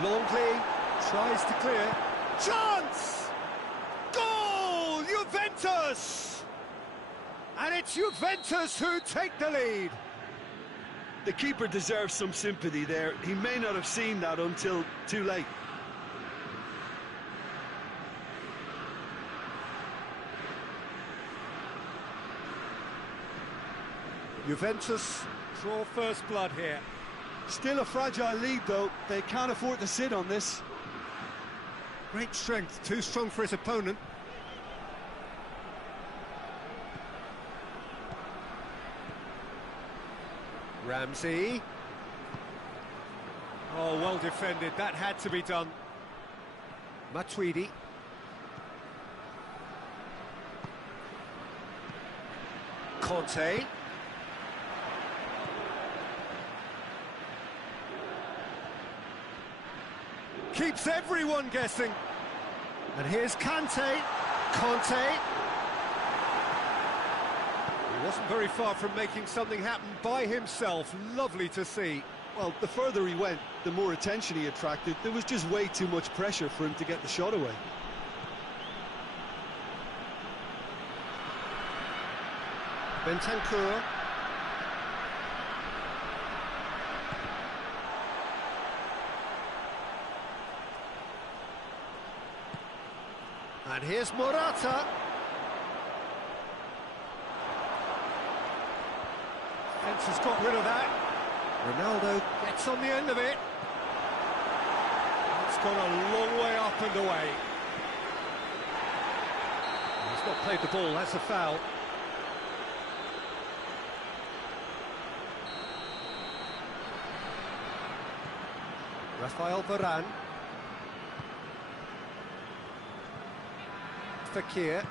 Longley tries to clear. Chance! Goal! Juventus! And it's Juventus who take the lead. The keeper deserves some sympathy there. He may not have seen that until too late. Juventus draw first blood here. Still a fragile lead, though. They can't afford to sit on this. Great strength, too strong for his opponent. Ramsey. Oh, well defended, that had to be done. Matuidi. Conte. Keeps everyone guessing. And here's Conte. He wasn't very far from making something happen by himself. Lovely to see. Well, the further he went, the more attention he attracted. There was just way too much pressure for him to get the shot away. Bentancur. And here's Morata. Fence has got rid of that. Ronaldo gets on the end of it. It's gone a long way up and away. He's not played the ball, that's a foul. Rafael Varane. Fekir.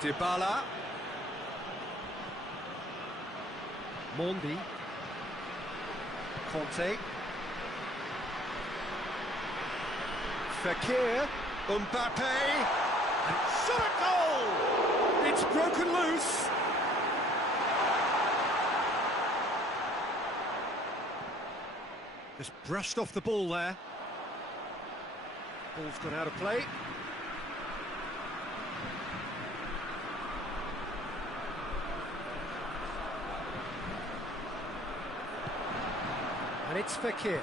Dybala. Mondi. Conte. Fekir. Mbappe. And shot a goal! It's broken loose. Just brushed off the ball there. Ball's gone out of play. And it's Fekir.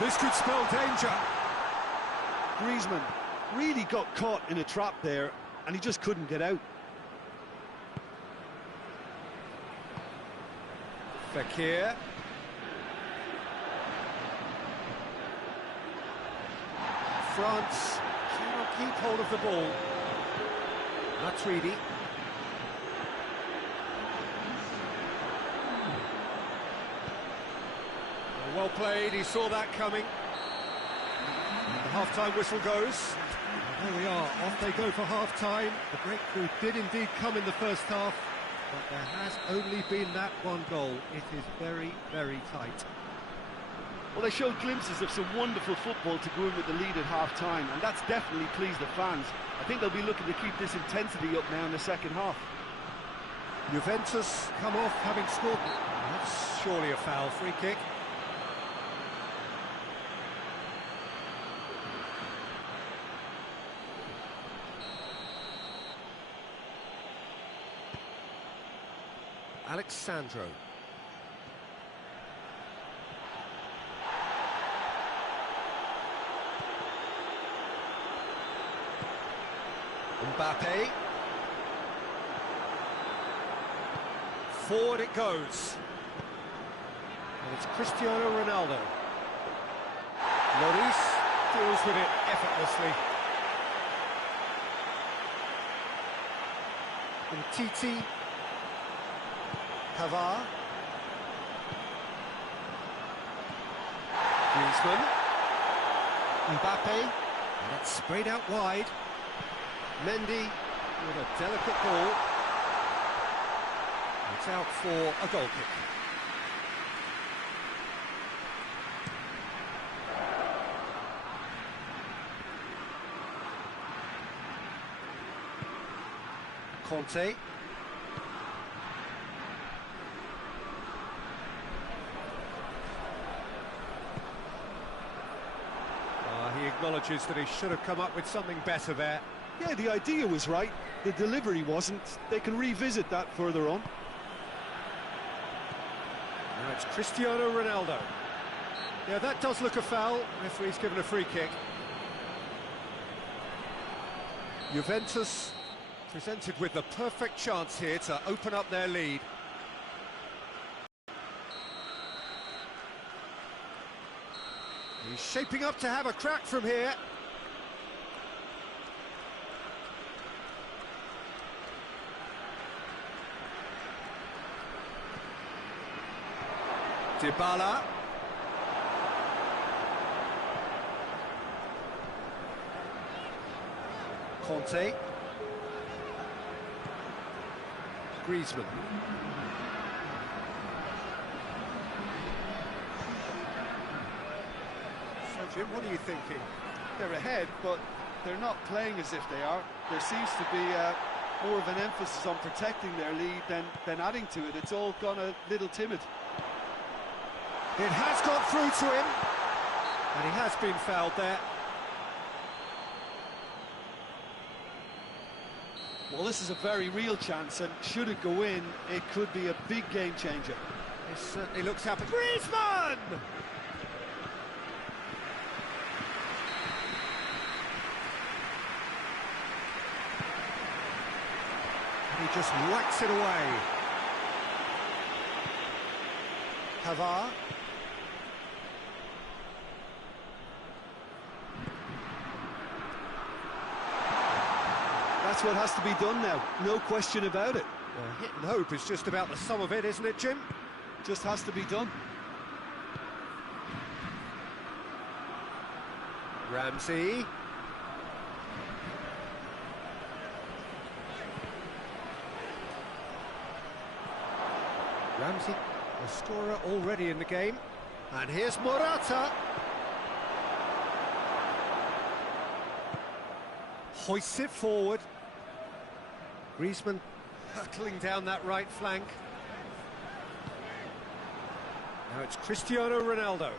This could spell danger. Griezmann really got caught in a trap there, and he just couldn't get out. Fekir. France cannot keep hold of the ball. Matuidi. Well played, he saw that coming. And the half-time whistle goes. And there we are, off they go for half-time. The breakthrough did indeed come in the first half, but there has only been that one goal. It is very, very tight. Well, they showed glimpses of some wonderful football to go in with the lead at half-time, and that's definitely pleased the fans. I think they'll be looking to keep this intensity up now in the second half. Juventus come off having scored. That's surely a foul, free kick. Alexandro. Mbappe. Forward it goes. And it's Cristiano Ronaldo. Lloris deals with it effortlessly. And Titi. Pavard. Griezmann. Mbappe. And it's sprayed out wide. Mendy with a delicate ball. It's out for a goal kick. Conte. He acknowledges that he should have come up with something better there. Yeah, the idea was right, the delivery wasn't. They can revisit that further on. Now it's Cristiano Ronaldo. Yeah, that does look a foul. Referee's given a free kick. Juventus presented with the perfect chance here to open up their lead. He's shaping up to have a crack from here. Dybala. Conte. Griezmann. So, Jim, what are you thinking? They're ahead, but they're not playing as if they are. There seems to be more of an emphasis on protecting their lead than adding to it. It's all gone a little timid. It has got through to him, and he has been fouled there. Well, this is a very real chance, and should it go in, it could be a big game changer. It certainly looks happy. Griezmann! He just whacks it away. Pavard. That's what has to be done now, no question about it. Well, hit and hope is just about the sum of it, isn't it, Jim? Just has to be done. Ramsey. Ramsey, a scorer already in the game. And here's Morata. Hoists it forward. Griezmann hurtling down that right flank. Now it's Cristiano Ronaldo.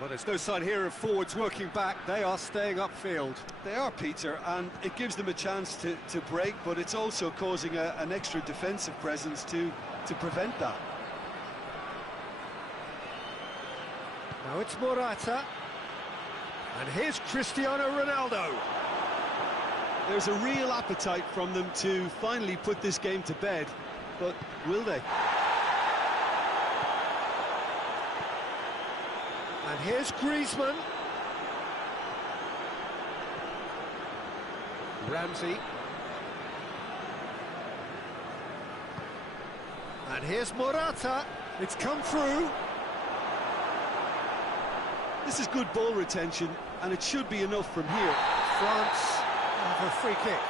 Well, there's no sign here of forwards working back. They are staying upfield. They are, Peter, and it gives them a chance to break, but it's also causing an extra defensive presence to prevent that. Now it's Morata. And here's Cristiano Ronaldo. There's a real appetite from them to finally put this game to bed, but will they? And here's Griezmann. Ramsey. And here's Morata. It's come through. This is good ball retention, and it should be enough from here. France have a free kick.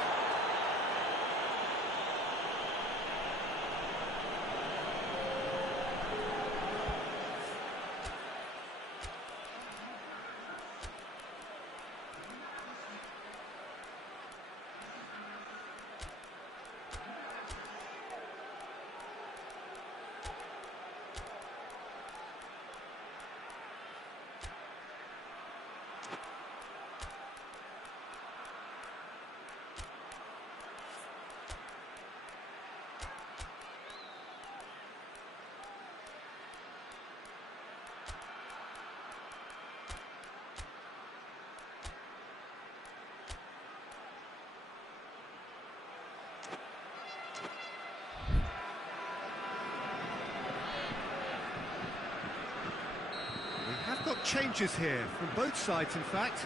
Have got changes here from both sides, in fact.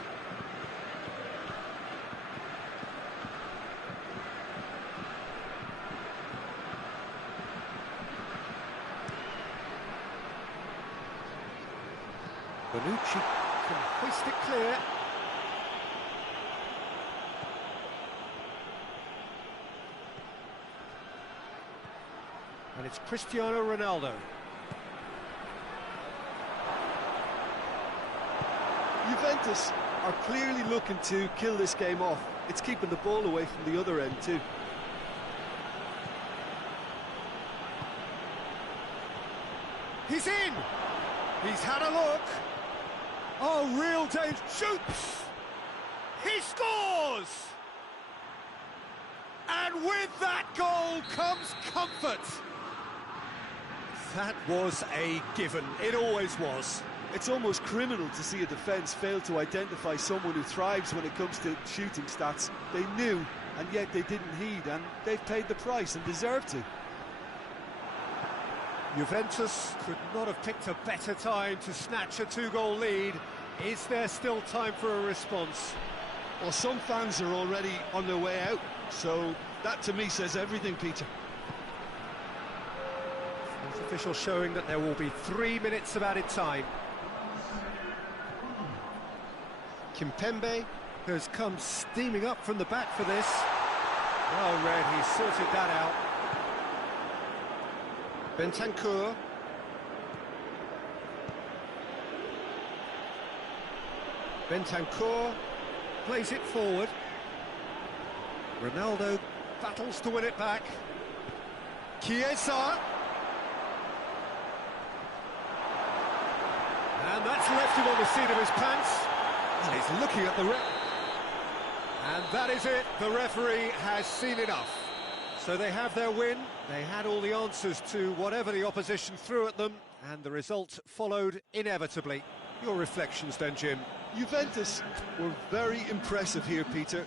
Bonucci can hoist it clear. And it's Cristiano Ronaldo. Juventus are clearly looking to kill this game off. It's keeping the ball away from the other end too. He's in! He's had a look. Oh, real danger. Shoots! He scores! And with that goal comes comfort. That was a given. It always was. It's almost criminal to see a defence fail to identify someone who thrives when it comes to shooting stats. They knew, and yet they didn't heed, and they've paid the price and deserve to. Juventus could not have picked a better time to snatch a two-goal lead. Is there still time for a response? Well, some fans are already on their way out, so that to me says everything, Peter. Fourth official showing that there will be 3 minutes of added time. Kimpembe has come steaming up from the back for this. Well read, he sorted that out. Bentancur. Bentancur plays it forward. Ronaldo battles to win it back. Chiesa. And that's left him on the seat of his pants. He's looking at the ref. And that is it. The referee has seen enough. So they have their win. They had all the answers to whatever the opposition threw at them, and the result followed inevitably. Your reflections then, Jim? Juventus were very impressive here, Peter.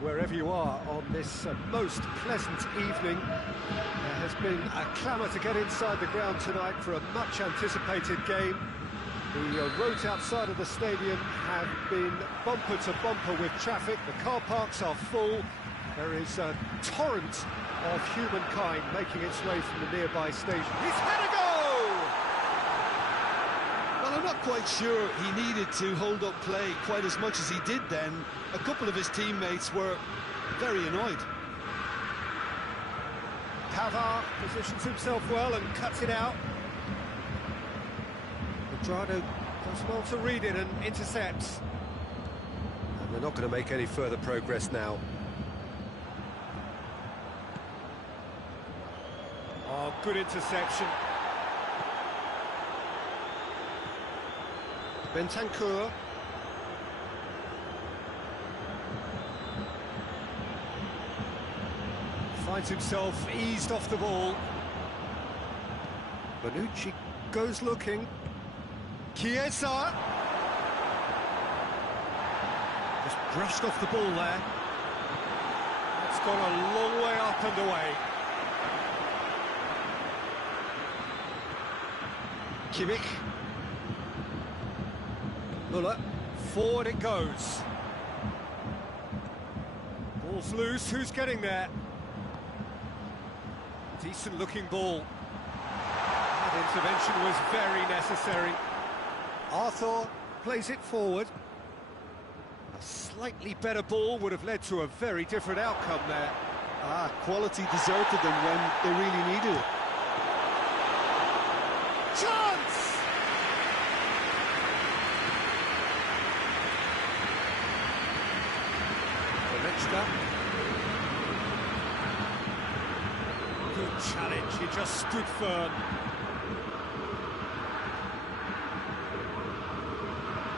Wherever you are on this most pleasant evening. There has been a clamour to get inside the ground tonight for a much anticipated game. The roads outside of the stadium have been bumper to bumper with traffic. The car parks are full. There is a torrent of humankind making its way from the nearby station. He's had a go! Well, I'm not quite sure he needed to hold up play quite as much as he did then. A couple of his teammates were very annoyed. Pavard positions himself well and cuts it out. Quadrado does well to read it and intercepts. And they're not going to make any further progress now. Oh, good interception. Bentancur. Finds himself eased off the ball. Bonucci goes looking. Chiesa! Just brushed off the ball there. It's gone a long way up and away. Kimmich. Muller. Forward it goes. Ball's loose. Who's getting there? Decent looking ball. That intervention was very necessary. Arthur plays it forward. A slightly better ball would have led to a very different outcome there. Quality deserted them when they really needed it. Chance! Goretzka. Good challenge, he just stood firm.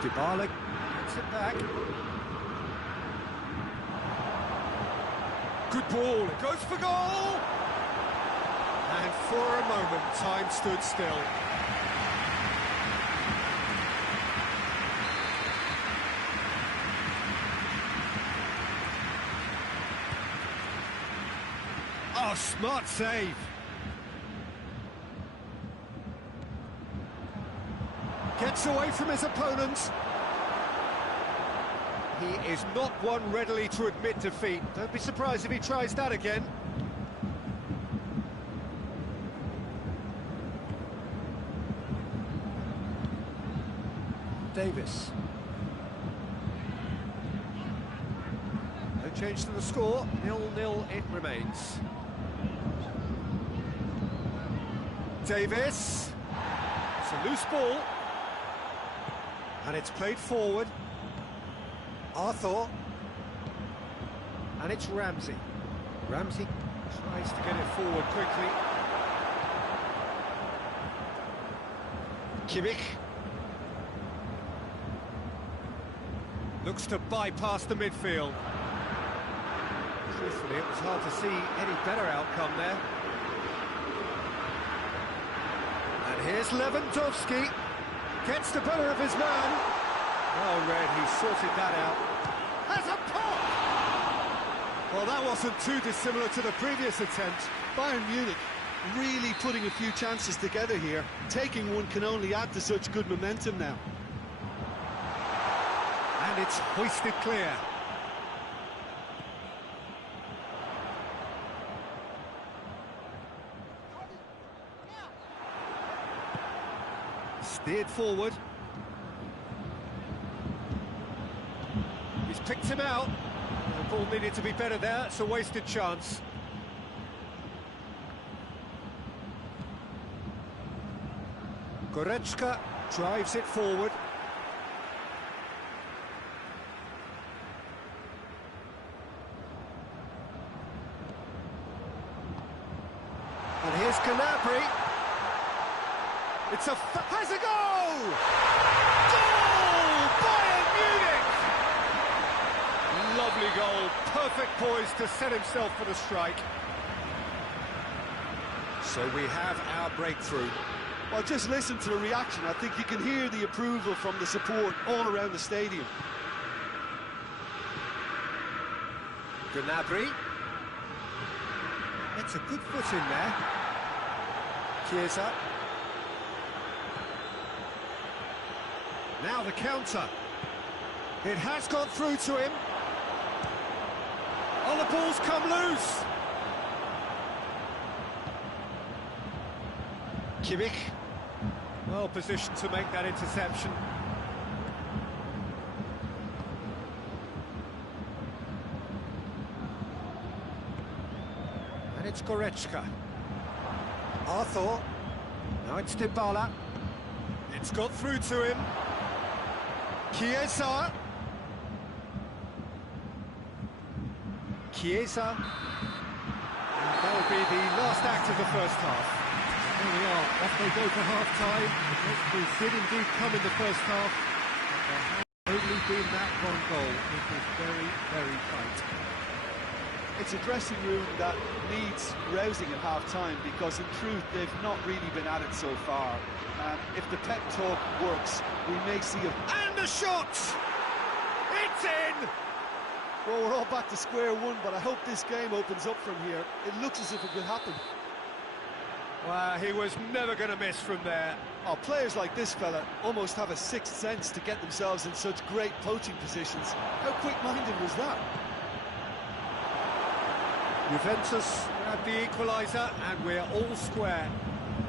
Dybala gets it back. Good ball, it goes for goal! And for a moment, time stood still. Oh, smart save. Gets away from his opponent. He is not one readily to admit defeat. Don't be surprised if he tries that again. Davis. No change to the score. 0-0 it remains. Davis. It's a loose ball. And it's played forward. Arthur. And it's Ramsey. Ramsey tries to get it forward quickly. Kimmich. Looks to bypass the midfield. Truthfully, it was hard to see any better outcome there. And here's Lewandowski. Gets the better of his man. Well read, he sorted that out. Has a pop! Well, that wasn't too dissimilar to the previous attempt. Bayern Munich really putting a few chances together here. Taking one can only add to such good momentum now. And it's hoisted clear. Steered forward. He's picked him out. The ball needed to be better there. It's a wasted chance. Goretzka drives it forward. And here's Gnabry. It's has a goal! Goal! Bayern Munich! Lovely goal, perfect poise to set himself for the strike. So we have our breakthrough. Well, just listen to the reaction. I think you can hear the approval from the support all around the stadium. Gnabry. It's a good foot in there. Chiesa. Now the counter. It has got through to him. Oh, the ball's come loose. Kimmich. Well positioned to make that interception. And it's Goretzka. Arthur. Now it's Dybala. It's got through to him. Chiesa. Chiesa. And that will be the last act of the first half. Here we are, off they go for half-time. The breakthrough did indeed come in the first half. There has only been that one goal. It was very, very tight. It's a dressing room that needs rousing at half-time because, in truth, they've not really been at it so far. If the pep talk works, we may see a... And the shot! It's in! Well, we're all back to square one, but I hope this game opens up from here. It looks as if it could happen. Well, he was never going to miss from there. Oh, players like this fella almost have a sixth sense to get themselves in such great poaching positions. How quick-minded was that? Juventus have the equaliser, and we're all square.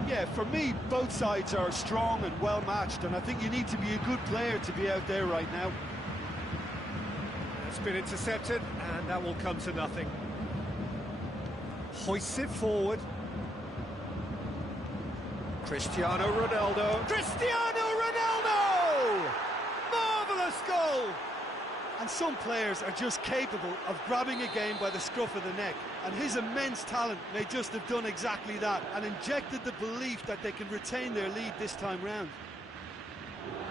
Yeah, for me, both sides are strong and well-matched, and I think you need to be a good player to be out there right now. It's been intercepted, and that will come to nothing. Hoists it forward. Cristiano Ronaldo. Cristiano Ronaldo! Marvellous goal! And some players are just capable of grabbing a game by the scruff of the neck, and his immense talent may just have done exactly that and injected the belief that they can retain their lead this time round.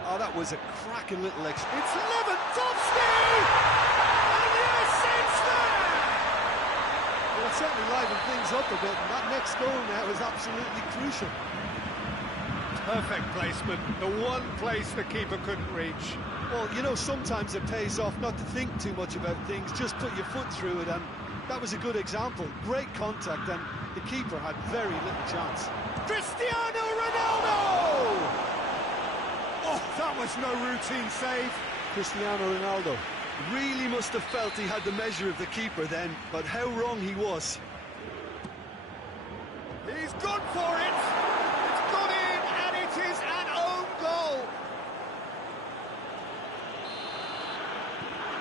Oh, that was a cracking little It's Lewandowski! And yes, it's there! Well, it certainly livened things up a bit, and that next goal now is absolutely crucial. Perfect placement, the one place the keeper couldn't reach. Well, you know, sometimes it pays off not to think too much about things, just put your foot through it, and that was a good example. Great contact, and the keeper had very little chance. Cristiano Ronaldo! Oh, that was no routine save. Cristiano Ronaldo really must have felt he had the measure of the keeper then, but how wrong he was. He's gone for it! It's gone in, and it is an own goal!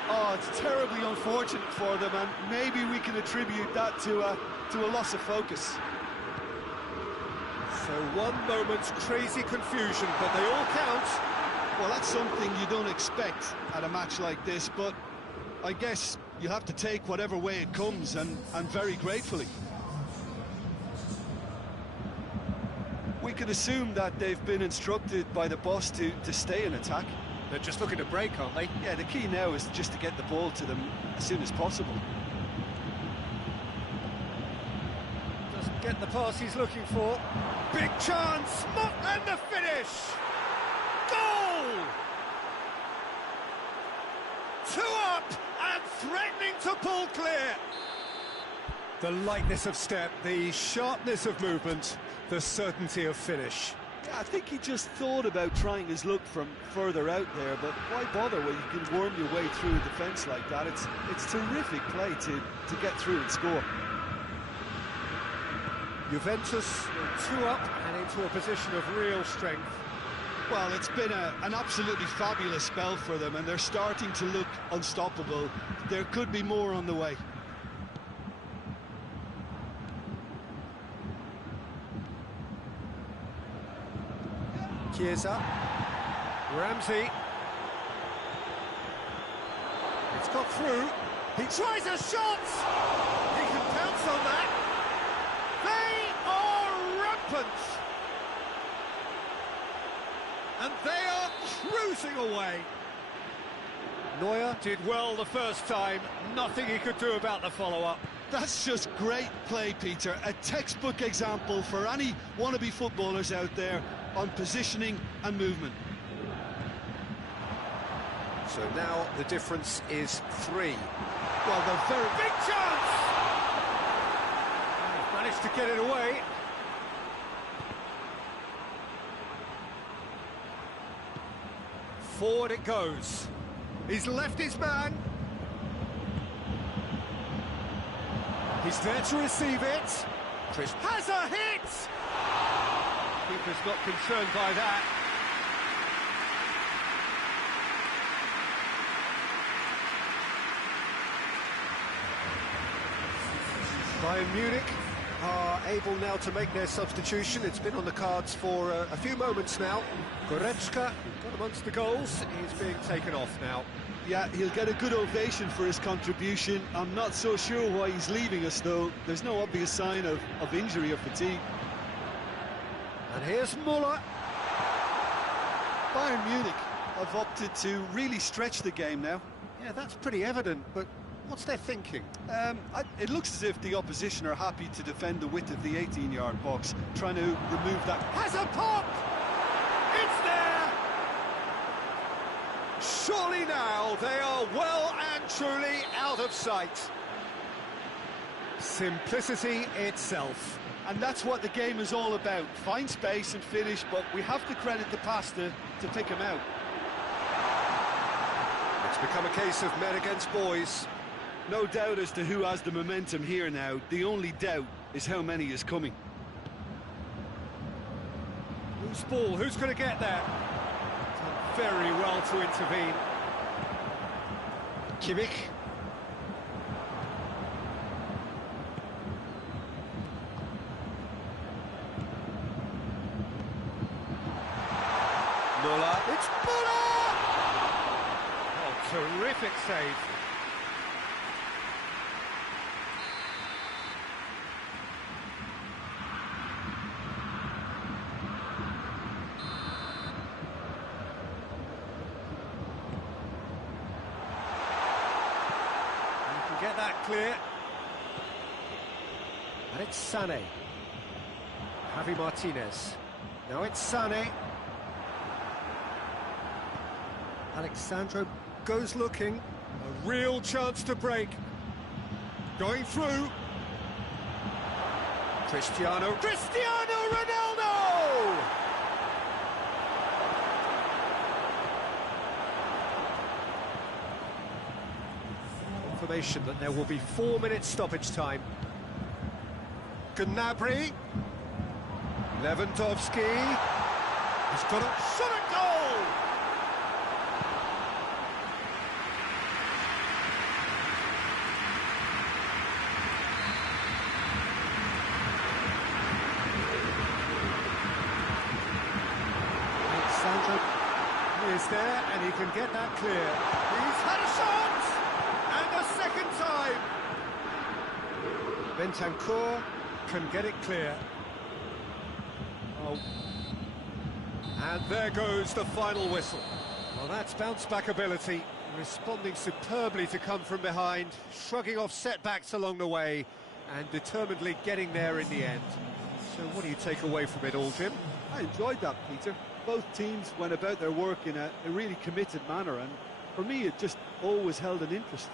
Oh, it's terribly unfortunate for them, and maybe we can attribute that to a loss of focus. So one moment's crazy confusion, but they all count. Well, that's something you don't expect at a match like this, but I guess you have to take whatever way it comes, and very gratefully. We could assume that they've been instructed by the boss to stay in attack. They're just looking to break, aren't they? Yeah, the key now is just to get the ball to them as soon as possible. Doesn't get the pass he's looking for. Big chance! And the finish! Goal! 2 up and threatening to pull clear. The lightness of step, the sharpness of movement, the certainty of finish. Yeah, I think he just thought about trying his luck from further out there, but why bother when you can worm your way through a defence like that? It's terrific play to get through and score. Juventus 2 up and into a position of real strength. Well, it's been an absolutely fabulous spell for them, and they're starting to look unstoppable. There could be more on the way. Chiesa, Ramsey, it's got through, he tries a shot, he can pounce on that, they are rampant, and they are cruising away. Neuer did well the first time, nothing he could do about the follow-up. That's just great play, Peter. A textbook example for any wannabe footballers out there on positioning and movement. So now the difference is 3. Well, they're very... Big chance! Managed to get it away. Forward it goes. He's left his man. He's there to receive it. Chris has a hit! Keeper's not concerned by that. Bayern Munich are able now to make their substitution. It's been on the cards for a few moments now. Goretzka got amongst the goals. He's being taken off now. Yeah, he'll get a good ovation for his contribution. I'm not so sure why he's leaving us, though. There's no obvious sign of injury or fatigue. And here's Muller. Bayern Munich have opted to really stretch the game now. Yeah, that's pretty evident, but what's their thinking? It looks as if the opposition are happy to defend the width of the 18-yard box, trying to remove that. Has a pop! It's there! Surely now they are well and truly out of sight. Simplicity itself. And that's what the game is all about. Find space and finish, but we have to credit the pass to pick him out. It's become a case of men against boys. No doubt as to who has the momentum here now. The only doubt is how many is coming. Whose ball? Who's going to get there? Done very well to intervene. Kimmich. Muller. It's Muller! Oh, terrific save. Get that clear. And it's Sané. Javi Martinez. Now it's Sané. Alexandro goes looking. A real chance to break. Going through. Cristiano Ronaldo! Confirmation that there will be 4 minutes stoppage time. Gnabry. Lewandowski. He's got a shot at goal! Alexandro is there, and he can get that clear. He's had a shot! And a second time! Bentancur can get it clear. Oh. And there goes the final whistle. Well, that's bounce-back ability, responding superbly to come from behind, shrugging off setbacks along the way, and determinedly getting there in the end. So what do you take away from it all, Jim? I enjoyed that, Peter. Both teams went about their work in a really committed manner, and for me it just always held an interest.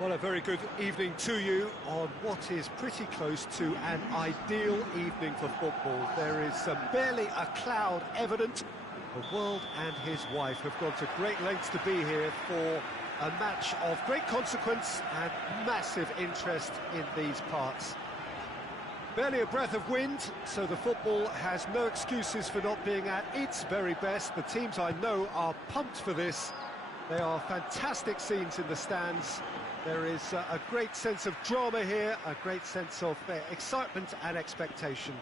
Well, a very good evening to you on what is pretty close to an ideal evening for football. There is barely a cloud evident. The world and his wife have gone to great lengths to be here for a match of great consequence and massive interest in these parts. Barely a breath of wind, so the football has no excuses for not being at its very best. The teams I know are pumped for this. There are fantastic scenes in the stands. There is a great sense of drama here, a great sense of excitement and expectation.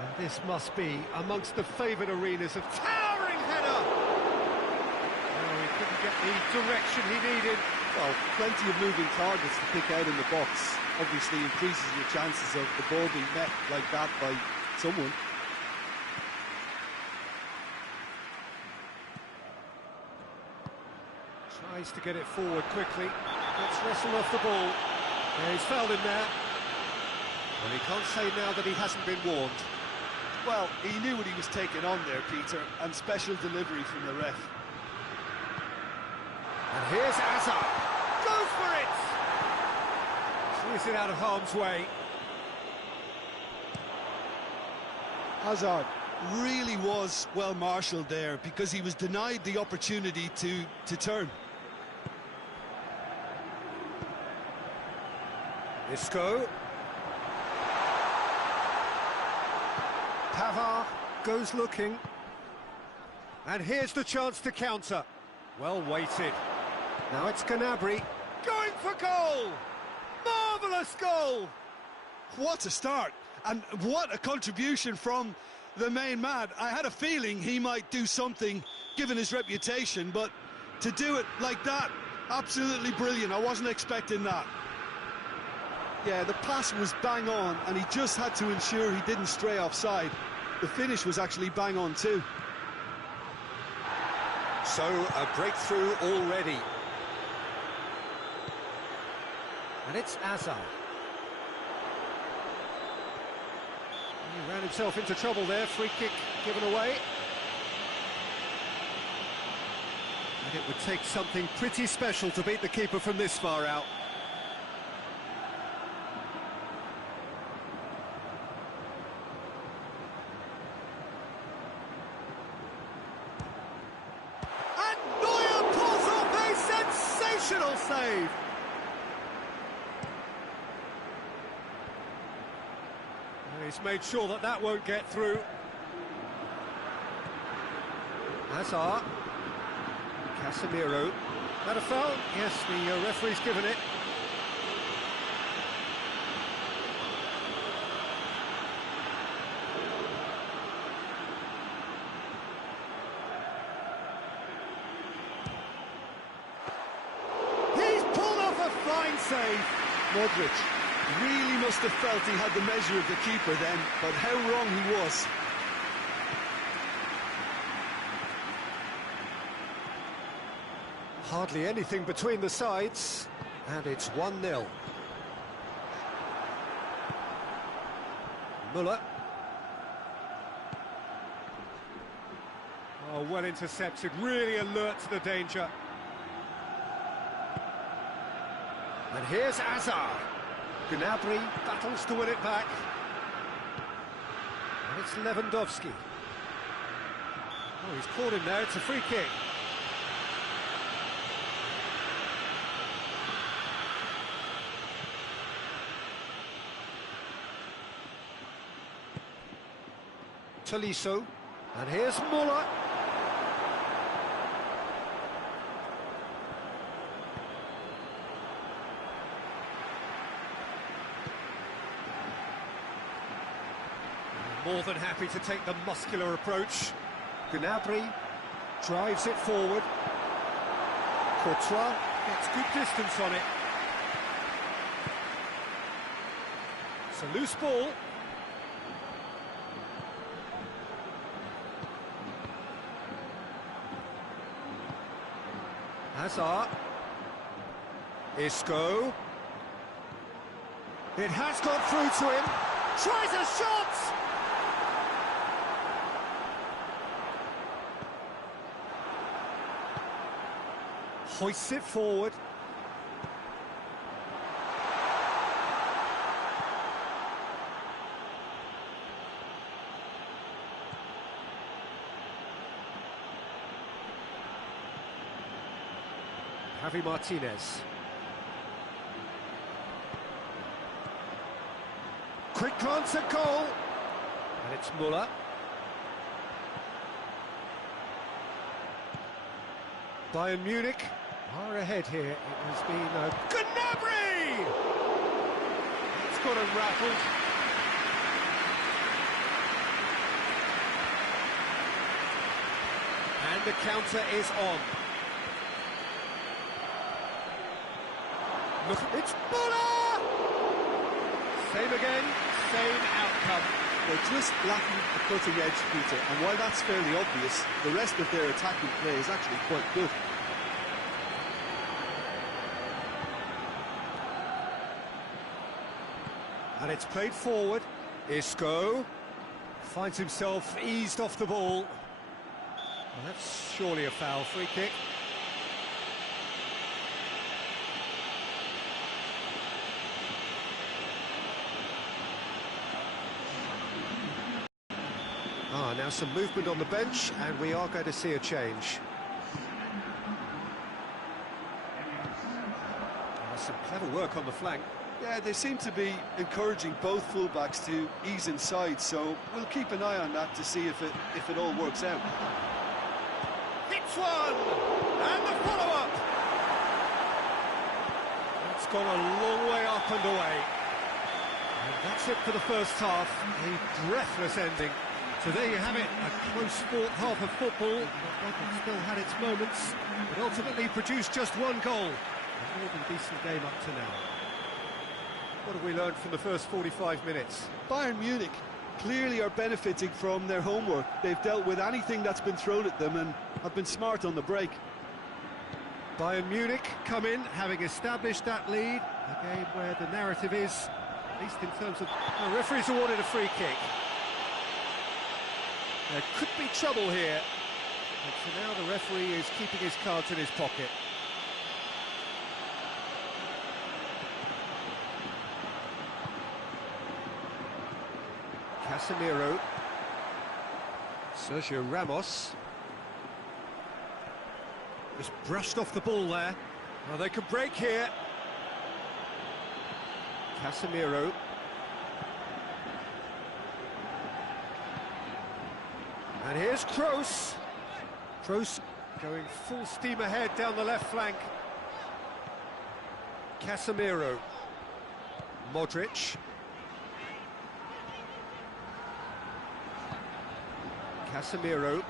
And this must be amongst the favoured arenas of towering header! Oh, he couldn't get the direction he needed. Well, plenty of moving targets to pick out in the box. Obviously increases your chances of the ball being met like that by someone. Tries to get it forward quickly. Gets wrestled off the ball. Yeah, he's fouled him there. Well, he can't say now that he hasn't been warned. Well, he knew what he was taking on there, Peter, and special delivery from the ref. And here's Hazard. Goes for it! Clears it out of harm's way. Hazard really was well marshalled there because he was denied the opportunity to turn. Isco. Pavard goes looking. And here's the chance to counter. Well weighted. Now it's Gnabry. Going for goal! Marvellous goal! What a start! And what a contribution from the main man. I had a feeling he might do something, given his reputation, but to do it like that, absolutely brilliant. I wasn't expecting that. Yeah, the pass was bang on, and he just had to ensure he didn't stray offside. The finish was actually bang on too. So, a breakthrough already. And it's Hazard. He ran himself into trouble there, free kick given away. And it would take something pretty special to beat the keeper from this far out. And Neuer pulls off a sensational save! He's made sure that that won't get through. Hazard. Casemiro. That a foul? Yes, the referee's given it. He's pulled off a fine save. Modric really must have felt he had the measure of the keeper then, but how wrong he was. Hardly anything between the sides, and it's 1-0. Muller. Oh, well intercepted, really alert to the danger. And here's Hazard. Gnabry battles to win it back. And it's Lewandowski. Oh, he's caught him there, it's a free kick. Tolisso. And here's Muller. More than happy to take the muscular approach. Gnabry drives it forward. Courtois gets good distance on it. It's a loose ball. Hazard. Isco. It has got through to him. Tries a shot! Hoists it forward. Javi Martinez. Quick glance at goal. And it's Muller. Bayern Munich are ahead here. It has been Gnabry! It's got him rattled. And the counter is on. Look, it's Muller! Same again, same outcome. They're just lacking a cutting edge, Peter, and while that's fairly obvious, the rest of their attacking play is actually quite good. And it's played forward. Isco finds himself eased off the ball. Well, that's surely a foul. Free kick. Now some movement on the bench, and we are going to see a change. Some clever work on the flank. Yeah, they seem to be encouraging both fullbacks to ease inside, so we'll keep an eye on that to see if it all works out. Hits one! And the follow-up! It's gone a long way up and away. And that's it for the first half. A breathless ending. So there you have it, a close fought half of football. It still had its moments, but ultimately produced just one goal. A more than decent game up to now. What have we learned from the first 45 minutes? Bayern Munich clearly are benefiting from their homework. They've dealt with anything that's been thrown at them and have been smart on the break. Bayern Munich come in, having established that lead. A game where the narrative is, at least in terms of... The referee's awarded a free kick. There could be trouble here, but for now the referee is keeping his cards in his pocket. Casemiro, Sergio Ramos, just brushed off the ball there. Well, they could break here. Casemiro. And here's Kroos. Kroos going full steam ahead down the left flank. Casemiro. Modric. Casemiro.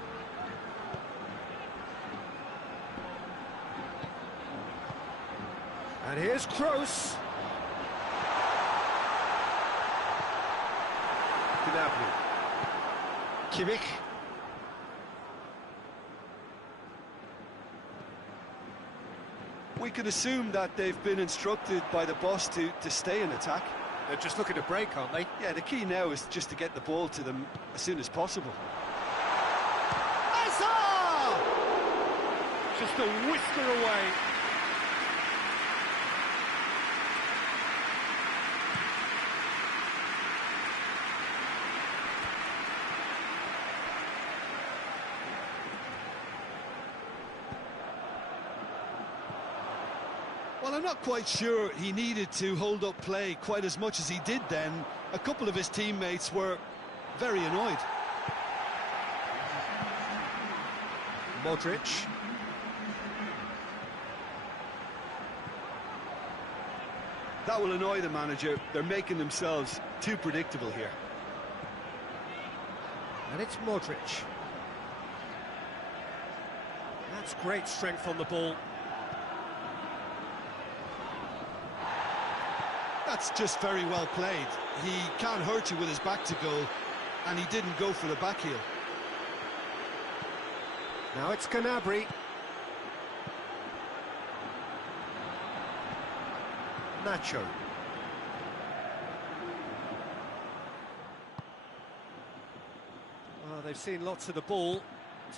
And here's Kroos. Gnabry. Kimmich. We can assume that they've been instructed by the boss to stay in attack. They're just looking to break, aren't they? Yeah, the key now is just to get the ball to them as soon as possible. Hazard! Just a whisker away. Well, I'm not quite sure he needed to hold up play quite as much as he did then. A couple of his teammates were very annoyed. Modric. That will annoy the manager. They're making themselves too predictable here. And it's Modric. That's great strength on the ball. That's just very well played. He can't hurt you with his back to goal, and he didn't go for the back heel. Now it's Gnabry. Nacho. Well, they've seen lots of the ball.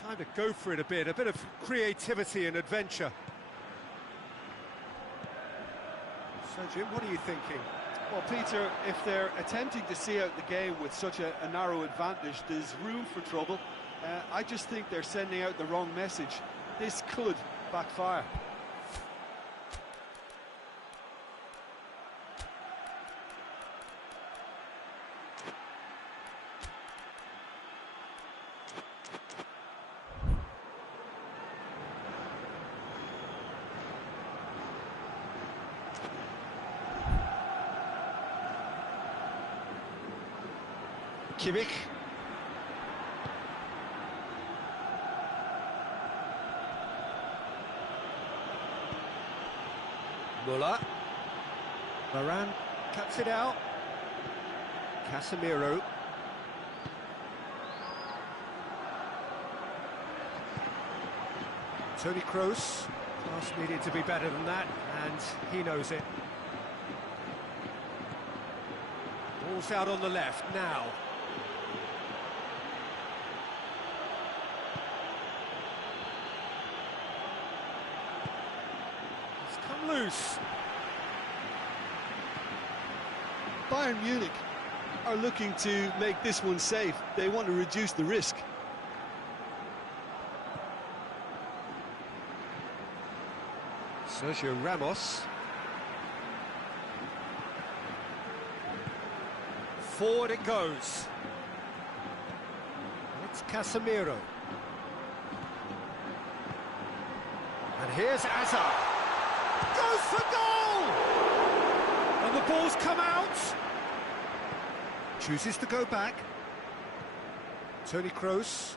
Time to go for it a bit of creativity and adventure. So, Jim, what are you thinking? Well, Peter, if they're attempting to see out the game with such a narrow advantage, there's room for trouble. I just think they're sending out the wrong message. This could backfire. Kimmich. Muller. Varane cuts it out. Casemiro. Toni Kroos. Pass needed to be better than that, and he knows it. Ball's out on the left now. Loose. Bayern Munich are looking to make this one safe. They want to reduce the risk. Sergio Ramos. Forward it goes. It's Casemiro. And here's Hazard. Goes for goal! And the ball's come out. Chooses to go back. Toni Kroos.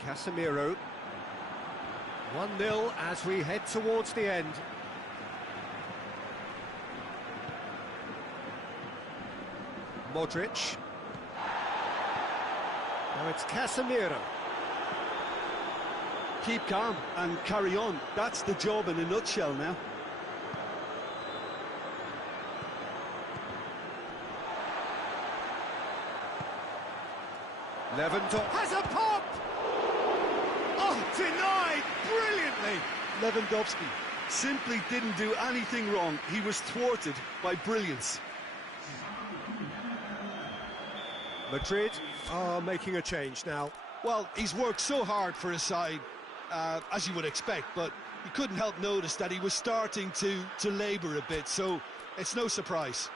Casemiro. 1-0 as we head towards the end. Modric. Now it's Casemiro. Keep calm and carry on. That's the job in a nutshell now. Lewandowski has a pop! Oh, denied brilliantly! Lewandowski simply didn't do anything wrong. He was thwarted by brilliance. Madrid are making a change now. Well, he's worked so hard for his side, as you would expect, but you couldn't help notice that he was starting to labour a bit, so it's no surprise.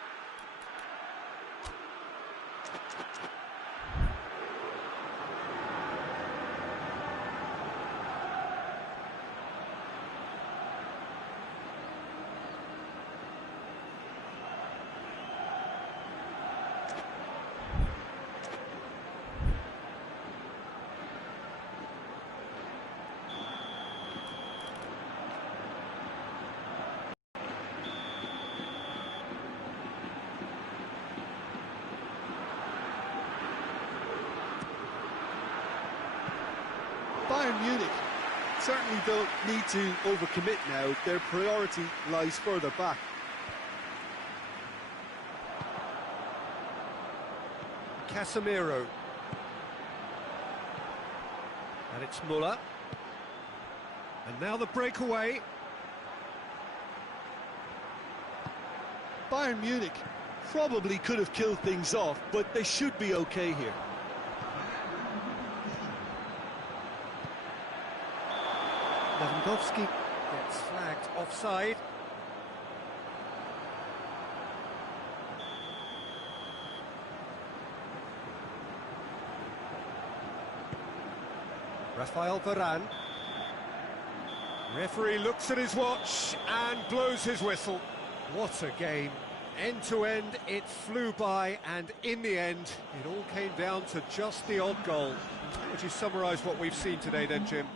Bayern Munich certainly don't need to overcommit now. Their priority lies further back. Casemiro. And it's Muller. And now the breakaway. Bayern Munich probably could have killed things off, but they should be okay here. Lewandowski gets flagged offside. Rafael Varane. Referee looks at his watch and blows his whistle. What a game. End to end, it flew by, and in the end, it all came down to just the odd goal. How would you summarise what we've seen today then, Jim?